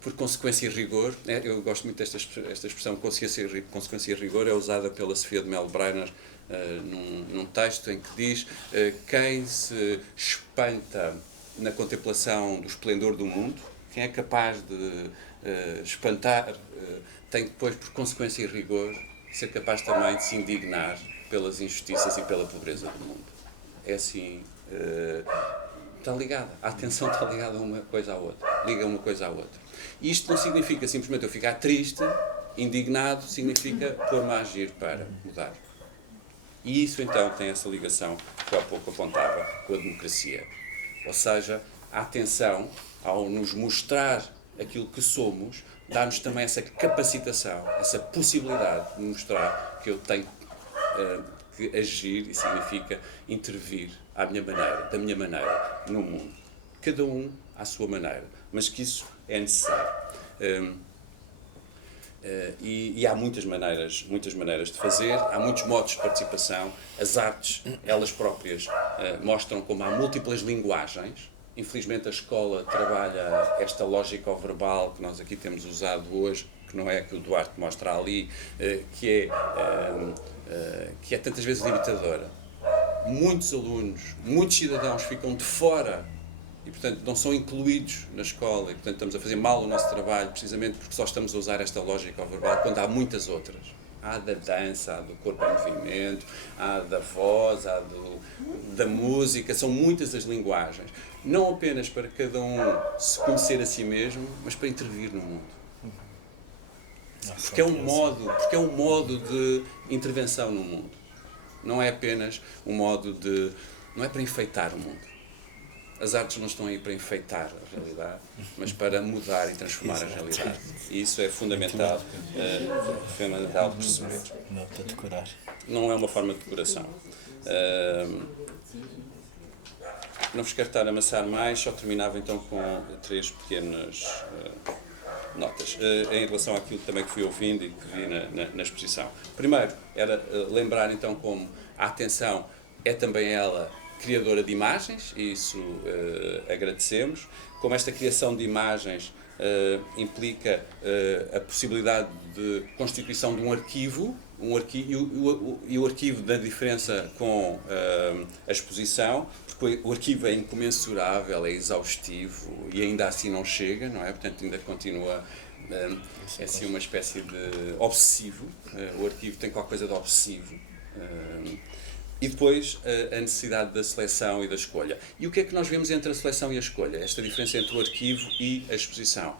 por consequência e rigor, eu gosto muito desta expressão, consequência e rigor, é usada pela Sofia de Mello Breiner num texto em que diz quem se espanta na contemplação do esplendor do mundo, quem é capaz de espantar, tem depois, por consequência e rigor, ser capaz também de se indignar pelas injustiças e pela pobreza do mundo. É assim, está ligada, a atenção está ligada uma coisa à outra, liga uma coisa à outra. E isto não significa simplesmente eu ficar triste, indignado, significa pôr-me a agir para mudar. E isso então tem essa ligação que eu há pouco apontava com a democracia. Ou seja, a atenção, ao nos mostrar aquilo que somos, dá-nos também essa capacitação, essa possibilidade de mostrar que eu tenho que agir, e significa intervir à minha maneira, da minha maneira, no mundo. Cada um à sua maneira, mas que isso é necessário. E há muitas maneiras de fazer, há muitos modos de participação. As artes, elas próprias, mostram como há múltiplas linguagens. Infelizmente a escola trabalha esta lógica verbal que nós aqui temos usado hoje, que não é a que o Duarte mostra ali, que é tantas vezes limitadora. Muitos alunos, muitos cidadãos ficam de fora e, portanto, não são incluídos na escola e, portanto, estamos a fazer mal o nosso trabalho precisamente porque só estamos a usar esta lógica verbal quando há muitas outras. Há da dança, há do corpo em movimento, há da voz, há da música, são muitas as linguagens. Não apenas para cada um se conhecer a si mesmo, mas para intervir no mundo. Porque é um modo de intervenção no mundo. Não é apenas um modo de... não é para enfeitar o mundo. As artes não estão aí para enfeitar a realidade, mas para mudar e transformar a realidade. E isso é fundamental, fundamental perceber. Não para decorar. Não é uma forma de decoração. Não vos quero estar a amassar mais, só terminava então com 3 pequenas notas, em relação àquilo também que fui ouvindo e que vi na exposição. Primeiro, era lembrar então como a atenção é também ela criadora de imagens, e isso agradecemos, como esta criação de imagens implica a possibilidade de constituição de um arquivo e o arquivo da diferença com a exposição, porque o arquivo é incomensurável, é exaustivo e ainda assim não chega, não é? Portanto, ainda continua é assim uma espécie de obsessivo. O arquivo tem qualquer coisa de obsessivo. E depois a necessidade da seleção e da escolha. E o que é que nós vemos entre a seleção e a escolha? Esta diferença entre o arquivo e a exposição.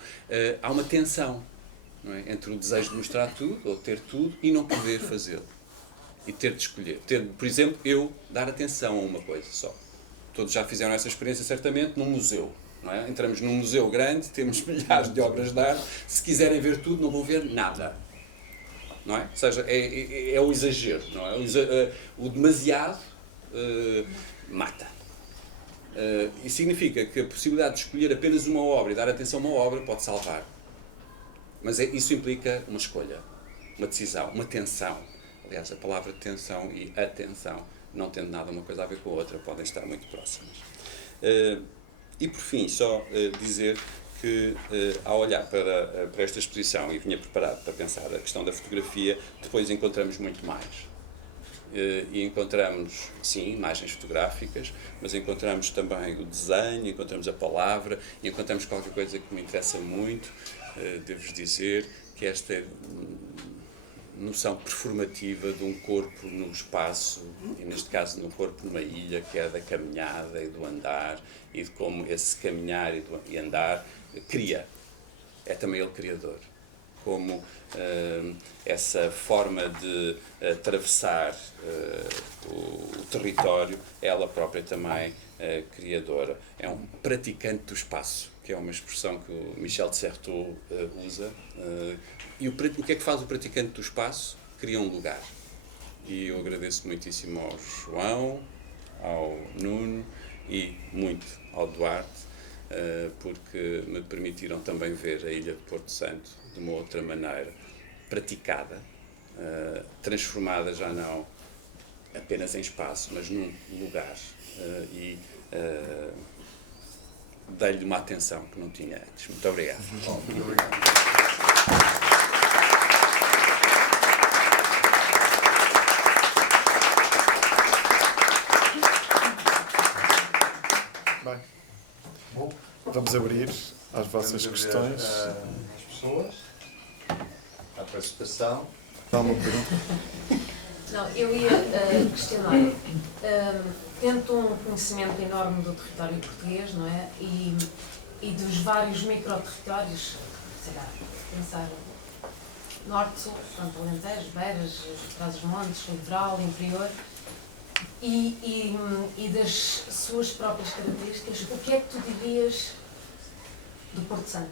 Há uma tensão, não é? Entre o desejo de mostrar tudo, ou ter tudo, e não poder fazê-lo. E ter de escolher. Por exemplo, eu dar atenção a uma coisa só. Todos já fizeram essa experiência, certamente, num museu. Não é? Entramos num museu grande, temos milhares de obras de arte. Se quiserem ver tudo, não vão ver nada. Não é? Ou seja, é o exagero, não é? O demasiado mata. E significa que a possibilidade de escolher apenas uma obra e dar atenção a uma obra pode salvar. Mas isso implica uma escolha, uma decisão, uma tensão. Aliás, a palavra tensão e atenção, não tendo nada uma coisa a ver com a outra, podem estar muito próximas. E por fim, só dizer que ao olhar para esta exposição, e vinha preparado para pensar a questão da fotografia, depois encontramos muito mais. E encontramos, sim, imagens fotográficas, mas encontramos também o desenho, encontramos a palavra, e encontramos qualquer coisa que me interessa muito, devo-vos dizer, que é esta noção performativa de um corpo no espaço, e neste caso no corpo numa ilha, que é da caminhada e do andar, e de como esse caminhar e andar cria. É também ele criador. Como essa forma de atravessar o território, ela própria também criadora. É um praticante do espaço, que é uma expressão que o Michel de Certeau usa. E o que é que faz o praticante do espaço? Cria um lugar. E eu agradeço muitíssimo ao João, ao Nuno e muito ao Duarte, porque me permitiram também ver a Ilha de Porto Santo de uma outra maneira, praticada, transformada já não apenas em espaço, mas num lugar. E dei-lhe uma atenção que não tinha antes. Muito obrigado. Muito obrigado. Bem, vamos abrir às vossas questões. As pessoas, a participação. Dá uma pergunta. Não, eu ia questionar. Tendo um conhecimento enorme do território português, não é? E dos vários micro-territórios, sei lá, pensar norte, sul, portanto, Alentejo, Beiras, Trás-os-Montes, Litoral, Interior, e das suas próprias características, o que é que tu dirias do Porto Santo?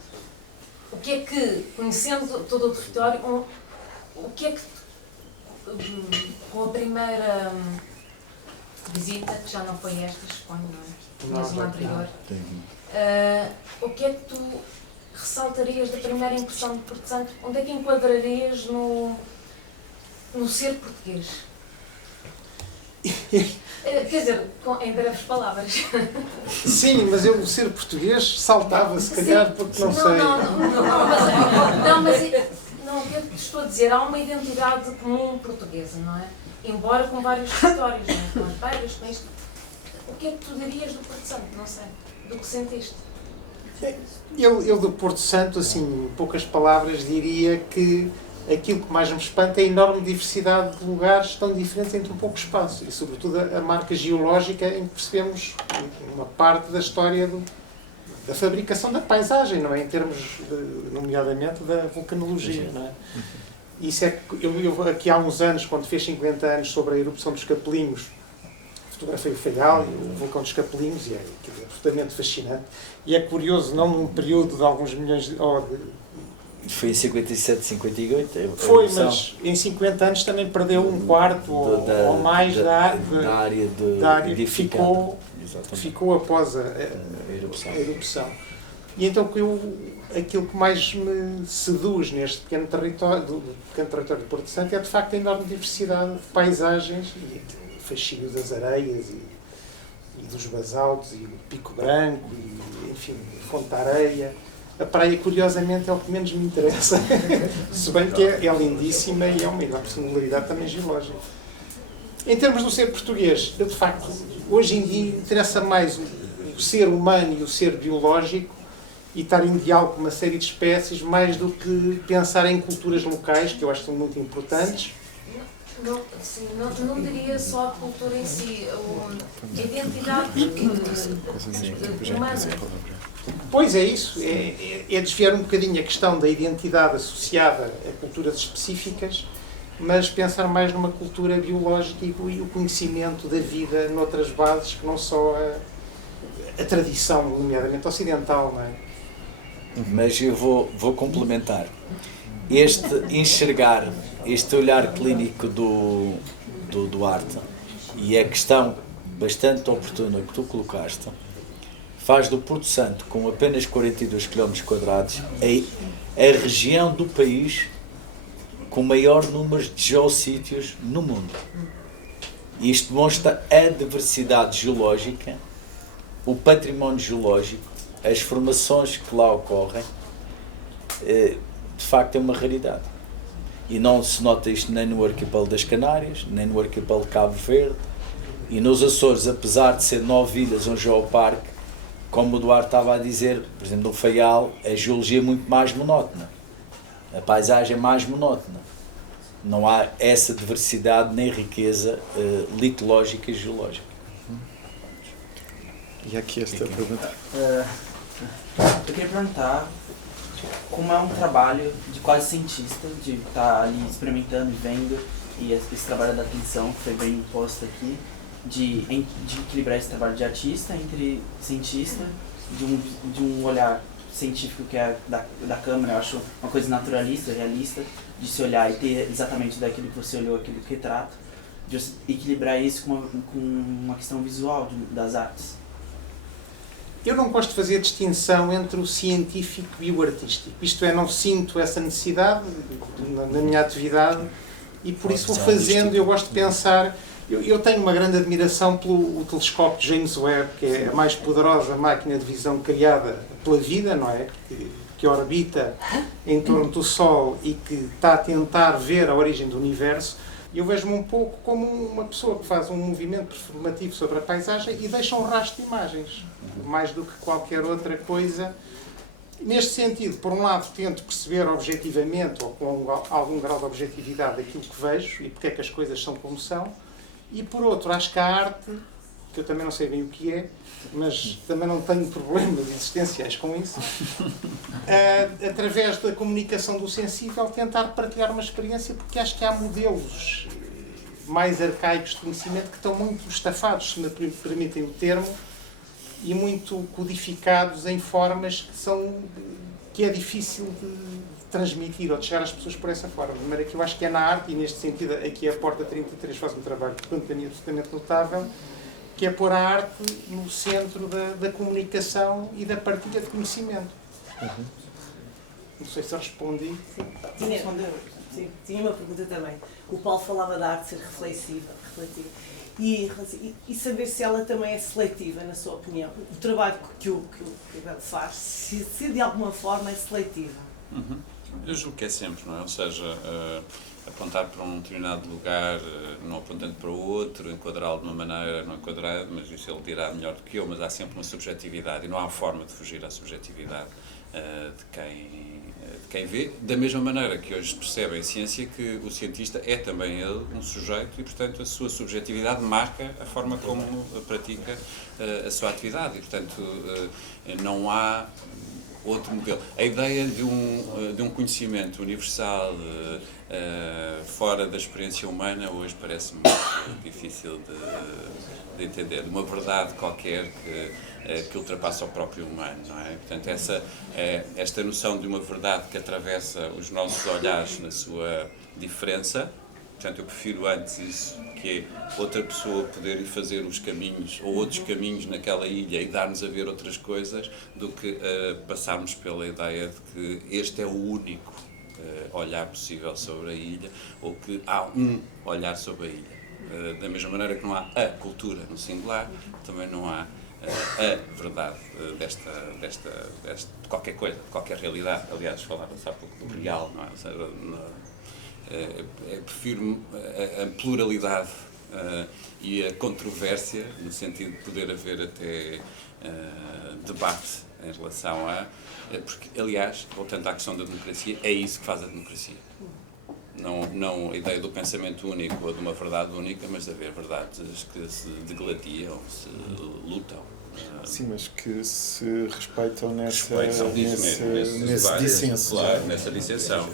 O que é que, conhecendo todo o território, o que é que, com a primeira visita, que já não foi esta, suponho, não é? Mas uma anterior, o que é que tu ressaltarias da primeira impressão de Porto Santo? Onde é que enquadrarias no ser português? Quer dizer, em breves palavras. Sim, mas eu, o ser português, saltava, se calhar, porque não sei. Não, o que eu te estou a dizer, há uma identidade comum portuguesa, não é? Embora com vários territórios, não é? Com as beiras, com isto. O que é que tu dirias do Porto Santo? Não sei. Do que sentiste? Eu do Porto Santo, assim, em poucas palavras, diria que aquilo que mais me espanta é a enorme diversidade de lugares tão diferentes entre um pouco espaço. E, sobretudo, a marca geológica em que percebemos uma parte da história da fabricação da paisagem, não é? Em termos, nomeadamente, da vulcanologia, não é? Isso é que eu aqui há uns anos, quando fez 50 anos sobre a erupção dos Capelinhos, fotografei o Faial e o vulcão dos Capelinhos, e é absolutamente fascinante. E é curioso, não num período de alguns milhões de... Foi em 57, 58? Foi, mas em 50 anos também perdeu um quarto ou mais da área que ficou após a erupção. E então aquilo que mais me seduz neste pequeno território de Porto Santo é de facto a enorme diversidade de paisagens e o fascínio das areias e dos basaltos e o Pico Branco e, enfim, Fonte da Areia. A praia, curiosamente, é o que menos me interessa, se bem que é lindíssima e é uma enorme singularidade também geológica. Em termos do ser português, eu, de facto, hoje em dia interessa mais o ser humano e o ser biológico e estar em diálogo com uma série de espécies, mais do que pensar em culturas locais, que eu acho que são muito importantes, Não, sim, não diria só a cultura em si, a identidade humana. Pois é isso, é desviar um bocadinho a questão da identidade associada a culturas específicas, mas pensar mais numa cultura biológica e o conhecimento da vida noutras bases que não só a tradição, nomeadamente ocidental, não é? Mas eu vou complementar. Este enxergar, este olhar clínico do Duarte e a questão bastante oportuna que tu colocaste, faz do Porto Santo, com apenas 42 km², a região do país com maior número de geossítios no mundo. E isto demonstra a diversidade geológica, o património geológico, as formações que lá ocorrem, de facto é uma raridade. E não se nota isto nem no arquipélago das Canárias, nem no arquipélago de Cabo Verde, e nos Açores, apesar de ser 9 ilhas, um geoparque, como o Duarte estava a dizer, por exemplo, no Faial, a geologia é muito mais monótona. A paisagem é mais monótona. Não há essa diversidade nem riqueza litológica e geológica. E aqui esta pergunta. Eu queria perguntar como é um trabalho de quase cientista, de estar ali experimentando e vendo, e esse trabalho da atenção que foi bem imposto aqui, de equilibrar esse trabalho de artista entre cientista, de um olhar científico que é da câmera, eu acho uma coisa naturalista, realista, de se olhar e ter exatamente daquilo que você olhou, aquele retrato, de equilibrar isso com uma questão visual das artes. Eu não gosto de fazer a distinção entre o científico e o artístico. Isto é, não sinto essa necessidade na minha atividade e por isso vou fazendo. Eu gosto de pensar. Eu tenho uma grande admiração pelo telescópio James Webb, que é a mais poderosa máquina de visão criada pela vida, não é? Que orbita em torno do Sol e que está a tentar ver a origem do universo. Eu vejo-me um pouco como uma pessoa que faz um movimento performativo sobre a paisagem e deixa um rastro de imagens, mais do que qualquer outra coisa. Neste sentido, por um lado, tento perceber objetivamente, ou com algum grau de objetividade, aquilo que vejo e porque é que as coisas são como são. E por outro, acho que a arte, que eu também não sei bem o que é, mas também não tenho problemas existenciais com isso, através da comunicação do sensível, tentar partilhar uma experiência, porque acho que há modelos mais arcaicos de conhecimento que estão muito estafados, se me permitem o termo, e muito codificados em formas que é difícil de transmitir ou de chegar às pessoas por essa forma. De maneira que eu acho que é na arte, e neste sentido aqui a Porta 33 faz um trabalho para mim absolutamente notável, que é pôr a arte no centro da comunicação e da partilha de conhecimento. Não sei se eu respondi. Tinha uma pergunta também. O Paulo falava da arte ser reflexiva e saber se ela também é seletiva, na sua opinião. O trabalho que o Abel faz, se de alguma forma é seletivo. Eu julgo que é sempre, não é? Ou seja, apontar para um determinado lugar, não apontando para o outro, enquadrá-lo de uma maneira, não enquadrar, mas isso ele dirá melhor do que eu, mas há sempre uma subjetividade e não há forma de fugir à subjetividade de quem vê, da mesma maneira que hoje se percebe em ciência que o cientista é também ele um sujeito e, portanto, a sua subjetividade marca a forma como pratica a sua atividade e, portanto, não há outro modelo. A ideia de um conhecimento universal fora da experiência humana hoje parece-me muito difícil de entender. De uma verdade qualquer que ultrapassa o próprio humano, não é? Portanto, esta noção de uma verdade que atravessa os nossos olhares na sua diferença, portanto, eu prefiro antes isso, que é outra pessoa poder ir fazer os caminhos, ou outros caminhos naquela ilha e dar-nos a ver outras coisas, do que passarmos pela ideia de que este é o único olhar possível sobre a ilha, ou que há um olhar sobre a ilha. Da mesma maneira que não há a cultura no singular, também não há a verdade de qualquer coisa, de qualquer realidade. Aliás, falava-se há pouco do real, não é? Ou seja, prefiro a pluralidade e a controvérsia, no sentido de poder haver até debate em relação a... Porque, aliás, voltando à questão da democracia, é isso que faz a democracia. não a ideia do pensamento único ou de uma verdade única, mas de haver verdades que se degladiam, se lutam. Sim, mas que se respeitam nesse dissenso. Claro, nessa dissensão.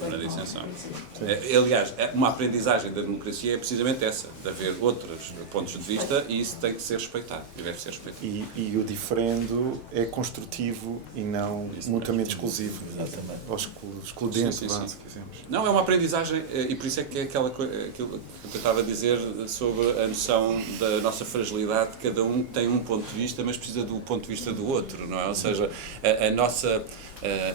Aliás, uma aprendizagem da democracia é precisamente essa, de haver outros pontos de vista, e isso tem que ser respeitado, e deve ser respeitado. E o diferendo é construtivo e não mutuamente exclusivo. Exatamente. Ou excludente, Sim. se quisermos. Não, é uma aprendizagem, e por isso é que é aquilo que eu tentava dizer sobre a noção da nossa fragilidade. Cada um tem um ponto de vista, mas precisa do ponto de vista do outro, não é? Ou seja, a nossa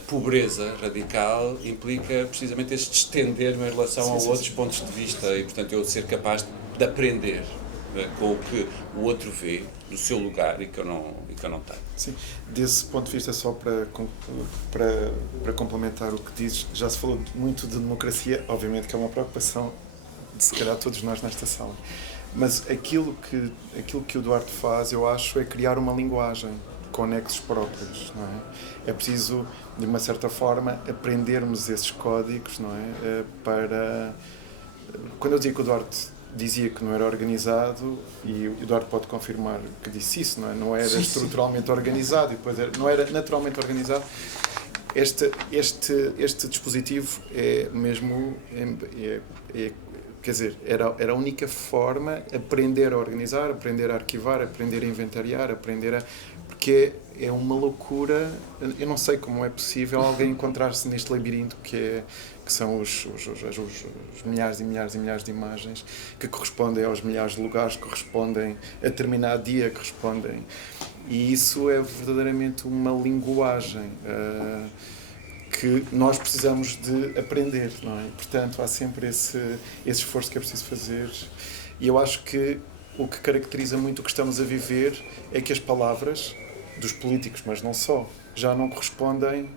pobreza radical implica precisamente este estender-me em relação a outros pontos de vista, e portanto eu ser capaz de aprender com o que o outro vê do seu lugar e que eu não tenho. Sim, desse ponto de vista, só para complementar o que dizes, já se falou muito de democracia, obviamente que é uma preocupação de se calhar todos nós nesta sala, mas aquilo que o Duarte faz, eu acho, é criar uma linguagem com nexos próprios, não é? É preciso, de uma certa forma, aprendermos esses códigos, não é? Para... Quando eu digo que o Duarte dizia que não era organizado, e o Eduardo pode confirmar que disse isso, não é? Não era estruturalmente organizado, e depois não era naturalmente organizado. Este dispositivo é mesmo, quer dizer, era a única forma de aprender a organizar, aprender a arquivar, aprender a inventariar, porque é uma loucura. Eu não sei como é possível alguém encontrar-se neste labirinto que são os milhares e milhares e milhares de imagens que correspondem aos milhares de lugares, que correspondem a determinado dia, que correspondem. E isso é verdadeiramente uma linguagem que nós precisamos de aprender, não é? Portanto, há sempre esse esforço que é preciso fazer. E eu acho que o que caracteriza muito o que estamos a viver é que as palavras dos políticos, mas não só, já não correspondem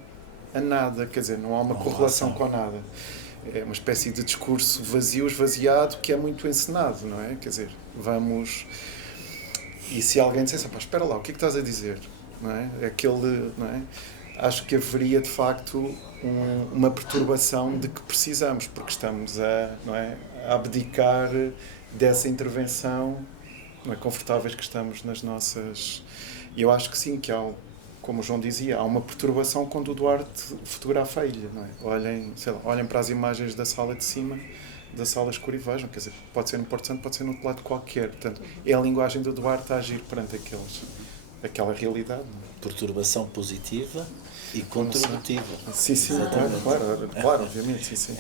a nada, quer dizer, não há uma correlação com nada. É uma espécie de discurso vazio, esvaziado, que é muito encenado, não é? Quer dizer, vamos... E se alguém dissesse, espera lá, o que é que estás a dizer? Não é? Não é? Acho que haveria, de facto, uma perturbação de que precisamos, porque estamos a abdicar dessa intervenção, não é, confortáveis que estamos nas nossas... E eu acho que sim, que há, como o João dizia, há uma perturbação quando o Duarte fotografa a ilha, não é? Olhem para as imagens da sala de cima, da sala escura, e vejam, quer dizer, pode ser no Porto Santo, pode ser no outro lado qualquer. Portanto, é a linguagem do Duarte a agir perante aquela realidade. Não é? Perturbação positiva e contributiva. Sim, claro, obviamente, sim.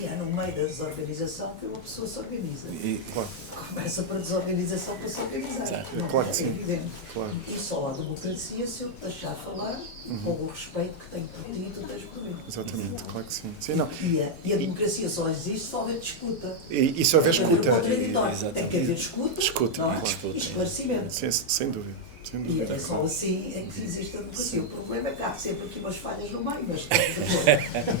E é no meio da desorganização que uma pessoa se organiza. Claro. Começa para a desorganização para se organizar. Claro que sim. Evidente. Claro. E só há democracia se eu te deixar falar com o respeito que tenho por ti e tu tens por mim. Exatamente, claro que sim. Não. E a democracia só existe se houver disputa. E se houver escuta. Tem que haver escuta, não é? Claro. E esclarecimento. Sim, sem dúvida. E é só assim é que existe a democracia. O problema é que há sempre aqui umas falhas no meio, mas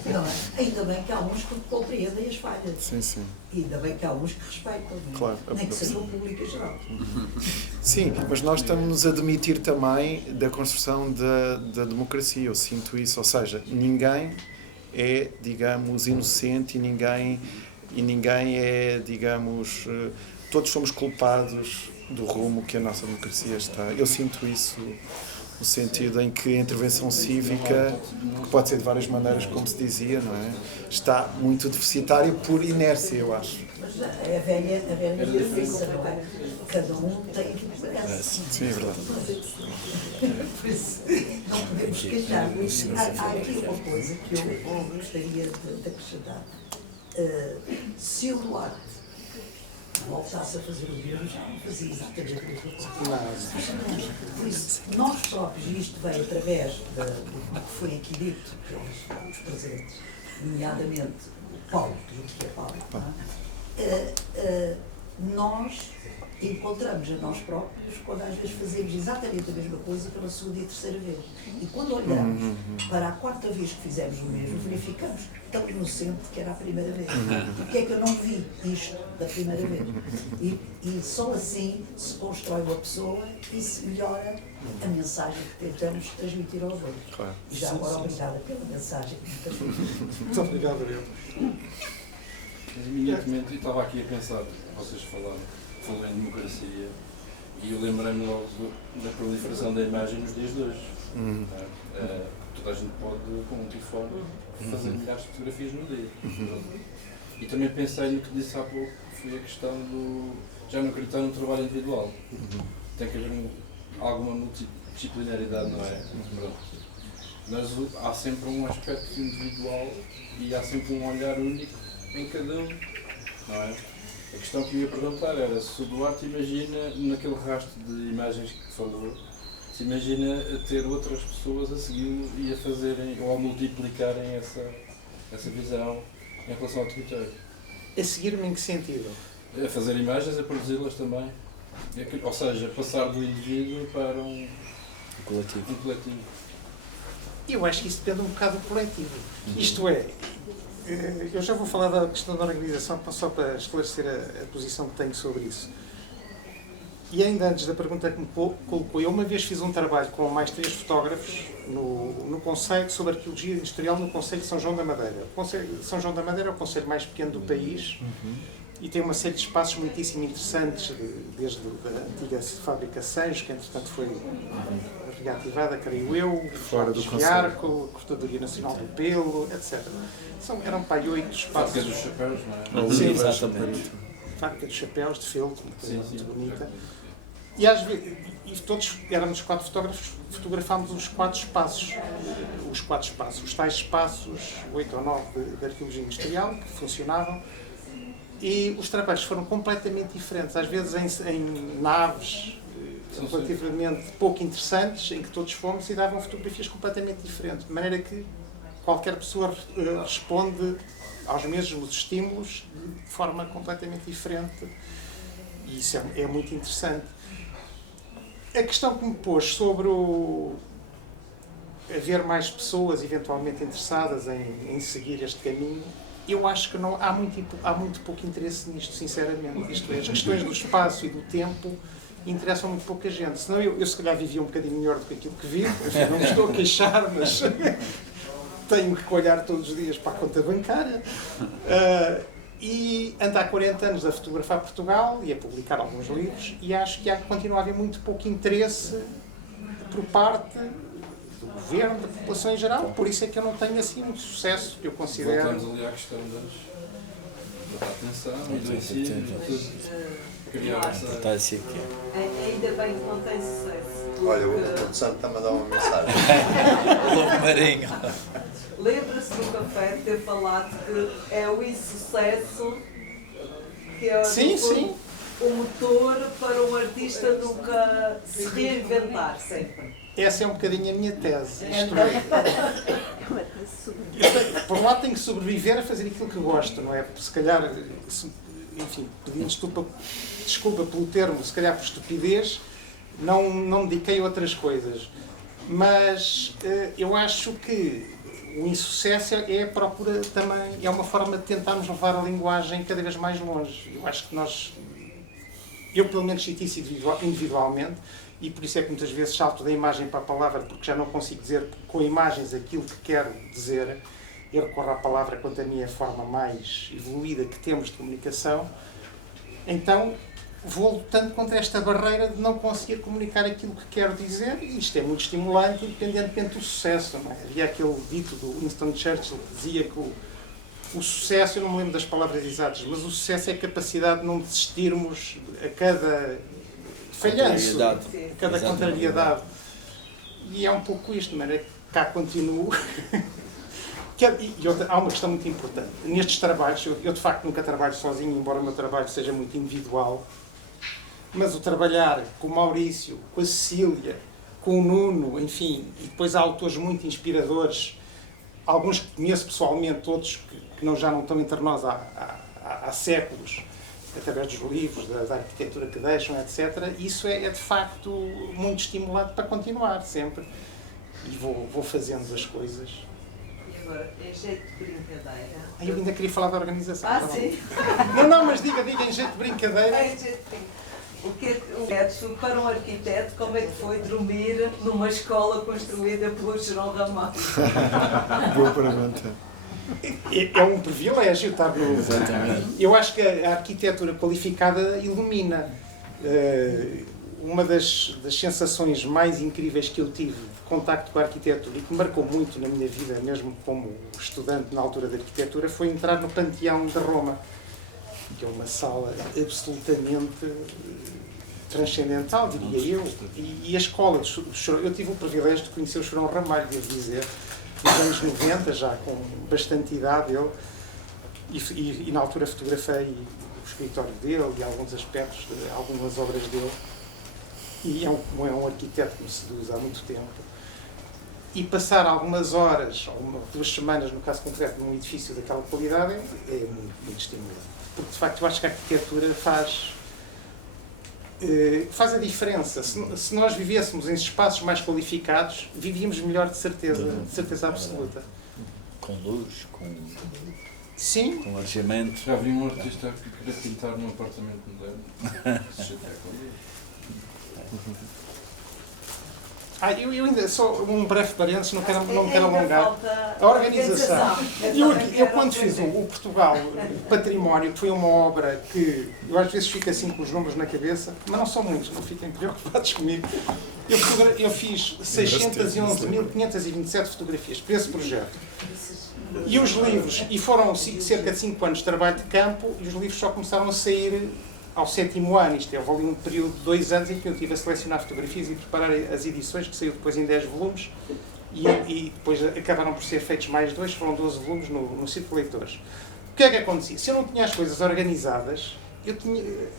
não é? Ainda bem que há uns que compreendem as falhas. Sim. E ainda bem que há uns que respeitam, não é? Claro. Nem que seja o público em geral. Sim, mas nós estamos a demitir também da construção da democracia. Eu sinto isso. Ou seja, ninguém é, digamos, inocente e ninguém é, digamos, todos somos culpados do rumo que a nossa democracia está. Eu sinto isso no sentido em que a intervenção cívica, que pode ser de várias maneiras, como se dizia, não é? Está muito deficitária por inércia, eu acho. Mas é a velha premissa, não é? Cada um tem aquilo que merece. Sim, é verdade. Por isso, não podemos queixar. Há aqui uma coisa que eu gostaria de acrescentar. Se o Duarte voltasse a fazer o mesmo, já não fazia exatamente a mesma coisa. Por isso, nós próprios, e isto veio através do que foi aqui dito pelos presentes, nomeadamente o Paulo, que é Paulo, nós encontramos a nós próprios quando às vezes fazemos exatamente a mesma coisa pela segunda e terceira vez. E quando olhamos para a quarta vez que fizemos o mesmo, verificamos tão inocente que era a primeira vez. Porque é que eu não vi isto da primeira vez? E só assim se constrói uma pessoa e se melhora a mensagem que tentamos transmitir aos outros. Claro. E já agora obrigada pela mensagem que me transmitiu. Muito obrigado, eu. Mas imediatamente eu estava aqui a pensar, vocês falaram em democracia, e eu lembrei-me logo da proliferação da imagem nos dias de hoje. Toda a gente pode, com um telefone, fazer milhares de fotografias no dia. E também pensei no que disse há pouco, que foi a questão do já não acreditar no trabalho individual. Tem que haver alguma multidisciplinaridade, não é? Mas há sempre um aspecto individual e há sempre um olhar único em cada um, não é? A questão que eu ia perguntar era se o Duarte imagina, naquele rastro de imagens que falou, se imagina a ter outras pessoas a segui-lo e a fazerem ou a multiplicarem essa visão em relação ao território. A seguir-me em que sentido? A fazer imagens, a produzi-las também. Ou seja, passar do indivíduo para um coletivo. Eu acho que isso depende um bocado do coletivo. Isto é, eu já vou falar da questão da organização só para esclarecer a posição que tenho sobre isso. E ainda antes da pergunta que me colocou, eu uma vez fiz um trabalho com mais 3 fotógrafos no Conselho sobre Arqueologia Industrial no Conselho de São João da Madeira. O Conselho de São João da Madeira é o concelho mais pequeno do país e tem uma série de espaços muitíssimo interessantes, desde a antiga fábrica Sanjos, que entretanto foi reativada, creio eu, fora do Arco, a Cortadoria Nacional do Pelo, etc. Eram para aí 8 espaços. Fábrica dos chapéus, não é? Sim, exatamente. Fábrica dos chapéus, de feltro, muito bonita. E às vezes, todos éramos 4 fotógrafos, fotografámos os 4 espaços, os tais espaços, 8 ou 9 de arqueologia industrial, que funcionavam, e os trabalhos foram completamente diferentes, às vezes em naves relativamente pouco interessantes, em que todos fomos e davam fotografias completamente diferentes, de maneira que qualquer pessoa responde aos mesmos estímulos de forma completamente diferente, e isso é muito interessante. A questão que me pôs sobre haver mais pessoas eventualmente interessadas em seguir este caminho, eu acho que há muito pouco interesse nisto, sinceramente. Isto é, as questões do espaço e do tempo interessam muito pouca gente. Senão eu se calhar vivia um bocadinho melhor do que aquilo que vivo. Enfim, não me estou a queixar, mas tenho que olhar todos os dias para a conta bancária. E ando há 40 anos a fotografar Portugal e a publicar alguns livros, e acho que continua a haver muito pouco interesse por parte do governo, da população em geral. Por isso é que eu não tenho assim um sucesso que eu considero. Voltamos ali à questão da atenção e do ensino, de tudo. Criar essa... Ainda bem que não tem sucesso. Olha, o produção está-me a dar uma mensagem. Lobo Marinho. Lembra-se do café de ter falado que é o insucesso que é o motor para um artista nunca se reinventar sempre. Essa é um bocadinho a minha tese. Por um lado tenho que sobreviver a fazer aquilo que gosto, não é? Se calhar, enfim, pedindo desculpa pelo termo, se calhar por estupidez, não me dediquei a outras coisas. Mas eu acho que o insucesso é a procura também, é uma forma de tentarmos levar a linguagem cada vez mais longe. Eu acho que eu pelo menos sinto isso individualmente, e por isso é que muitas vezes salto da imagem para a palavra, porque já não consigo dizer com imagens aquilo que quero dizer. Eu recorro à palavra quanto a mim é a forma mais evoluída que temos de comunicação. Então vou lutando contra esta barreira de não conseguir comunicar aquilo que quero dizer, e isto é muito estimulante, independentemente do sucesso, não é? Havia aquele dito do Winston Churchill que dizia que o sucesso, eu não me lembro das palavras exatas, mas o sucesso é a capacidade de não desistirmos a cada falhanço, a cada contrariedade. E é um pouco isto, não é? Cá continuo. Há uma questão muito importante. Nestes trabalhos, eu de facto nunca trabalho sozinho, embora o meu trabalho seja muito individual, mas o trabalhar com o Maurício, com a Cecília, com o Nuno, enfim, e depois há autores muito inspiradores, alguns que conheço pessoalmente, outros que já não estão entre nós há séculos, através dos livros, da arquitetura que deixam, etc. Isso é de facto muito estimulante para continuar sempre. E vou fazendo as coisas. E agora, em jeito de brincadeira... Eu ainda queria falar da organização. Sim? Não, mas diga em jeito de brincadeira. Em jeito de brincadeira. O que é que, para um arquiteto, como é que foi dormir numa escola construída pelo João Ramalho? Boa pergunta. É um privilégio estar no... Exatamente. Eu acho que a arquitetura qualificada ilumina. Uma das sensações mais incríveis que eu tive de contacto com a arquitetura e que marcou muito na minha vida, mesmo como estudante na altura de arquitetura, foi entrar no Panteão de Roma, que é uma sala absolutamente transcendental, diria eu. E a escola do Chorão, eu tive o privilégio de conhecer o Chorão Ramalho, devo dizer, nos anos 90, já com bastante idade, ele, e na altura fotografei o escritório dele e alguns aspectos de algumas obras dele. E é um arquiteto que me seduz há muito tempo. E passar algumas horas, ou 2 semanas, no caso concreto, num edifício daquela qualidade, é muito estimulante. Porque, de facto, eu acho que a arquitetura faz a diferença. Se nós vivêssemos em espaços mais qualificados, vivíamos melhor de certeza absoluta. Com luz, Sim. com alojamento. Já vi um artista que queria pintar num apartamento moderno. Se chatear com Deus. Eu ainda só um breve parênteses, não quero alongar. A organização. Eu quando fiz o Portugal Património, que foi uma obra que eu às vezes fico assim com os números na cabeça, mas não são muitos, não fiquem preocupados comigo. Eu fiz 611.527 fotografias para esse projeto. E os livros, e foram cerca de 5 anos de trabalho de campo, e os livros só começaram a sair ao 7º ano. Isto houve ali um período de 2 anos em que eu estive a selecionar fotografias e preparar as edições, que saiu depois em 10 volumes, e depois acabaram por ser feitos mais 2, foram 12 volumes no Círculo de Leitores. O que é que acontecia? Se eu não tinha as coisas organizadas,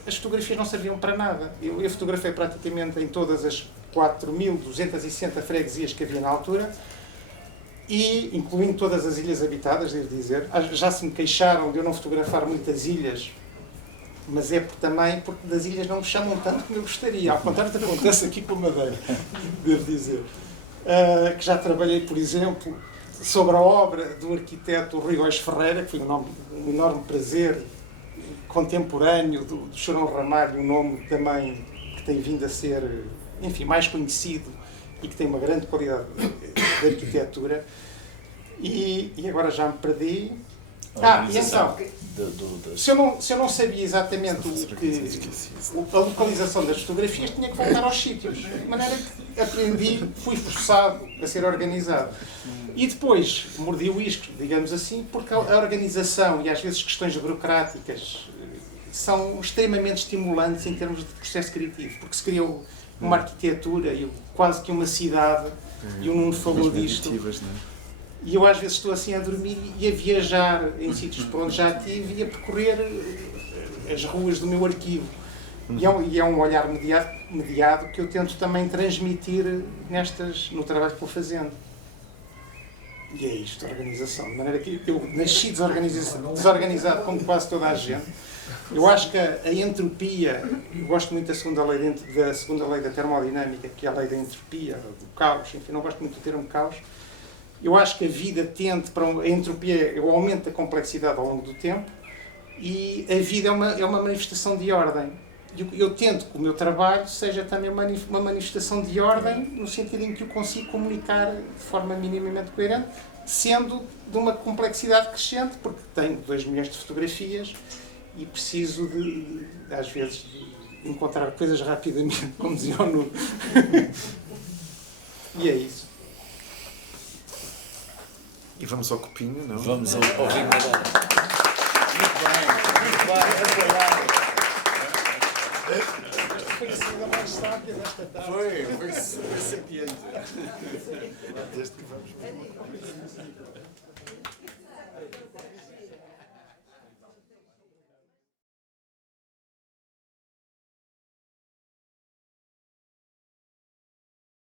as fotografias não serviam para nada. Eu fotografei praticamente em todas as 4.260 freguesias que havia na altura, e incluindo todas as ilhas habitadas, devo dizer. Já se me queixaram de eu não fotografar muitas ilhas, mas é também porque das ilhas não me chamam tanto como eu gostaria, ao contrário do que acontece aqui com a Madeira, devo dizer. Que já trabalhei, por exemplo, sobre a obra do arquiteto Rui Góis Ferreira, que foi um enorme prazer, contemporâneo do Chorão Ramalho, um nome também que tem vindo a ser, enfim, mais conhecido e que tem uma grande qualidade de arquitetura. E agora já me perdi. E então, se eu não sabia exatamente a localização das fotografias, tinha que voltar aos sítios. De maneira que aprendi, fui forçado a ser organizado. E depois mordi o isco, digamos assim, porque a organização e às vezes questões burocráticas são extremamente estimulantes em termos de processo criativo, porque se criou uma arquitetura e quase que uma cidade, e o Nuno falou disto. E eu às vezes estou assim a dormir e a viajar em sítios por onde já estive e a percorrer as ruas do meu arquivo. E é um olhar mediado que eu tento também transmitir no trabalho que vou fazendo. E é isto, a organização. De maneira que eu nasci desorganizado como quase toda a gente. Eu acho que a entropia, eu gosto muito da segunda lei da termodinâmica, que é a lei da entropia, do caos, enfim, não gosto muito do termo caos. Eu acho que a vida tende para a entropia, é o aumento da complexidade ao longo do tempo, e a vida é uma manifestação de ordem. Eu tento que o meu trabalho seja também uma manifestação de ordem, no sentido em que eu consigo comunicar de forma minimamente coerente, sendo de uma complexidade crescente, porque tenho 2 milhões de fotografias e preciso às vezes, de encontrar coisas rapidamente, como dizia o Nuno. E é isso. E vamos ao copinho, não? Vamos ao ringue agora. Muito bem, apoiado. Foi a saída mais sábia desta tarde. Foi sapiente. Desde que vamos.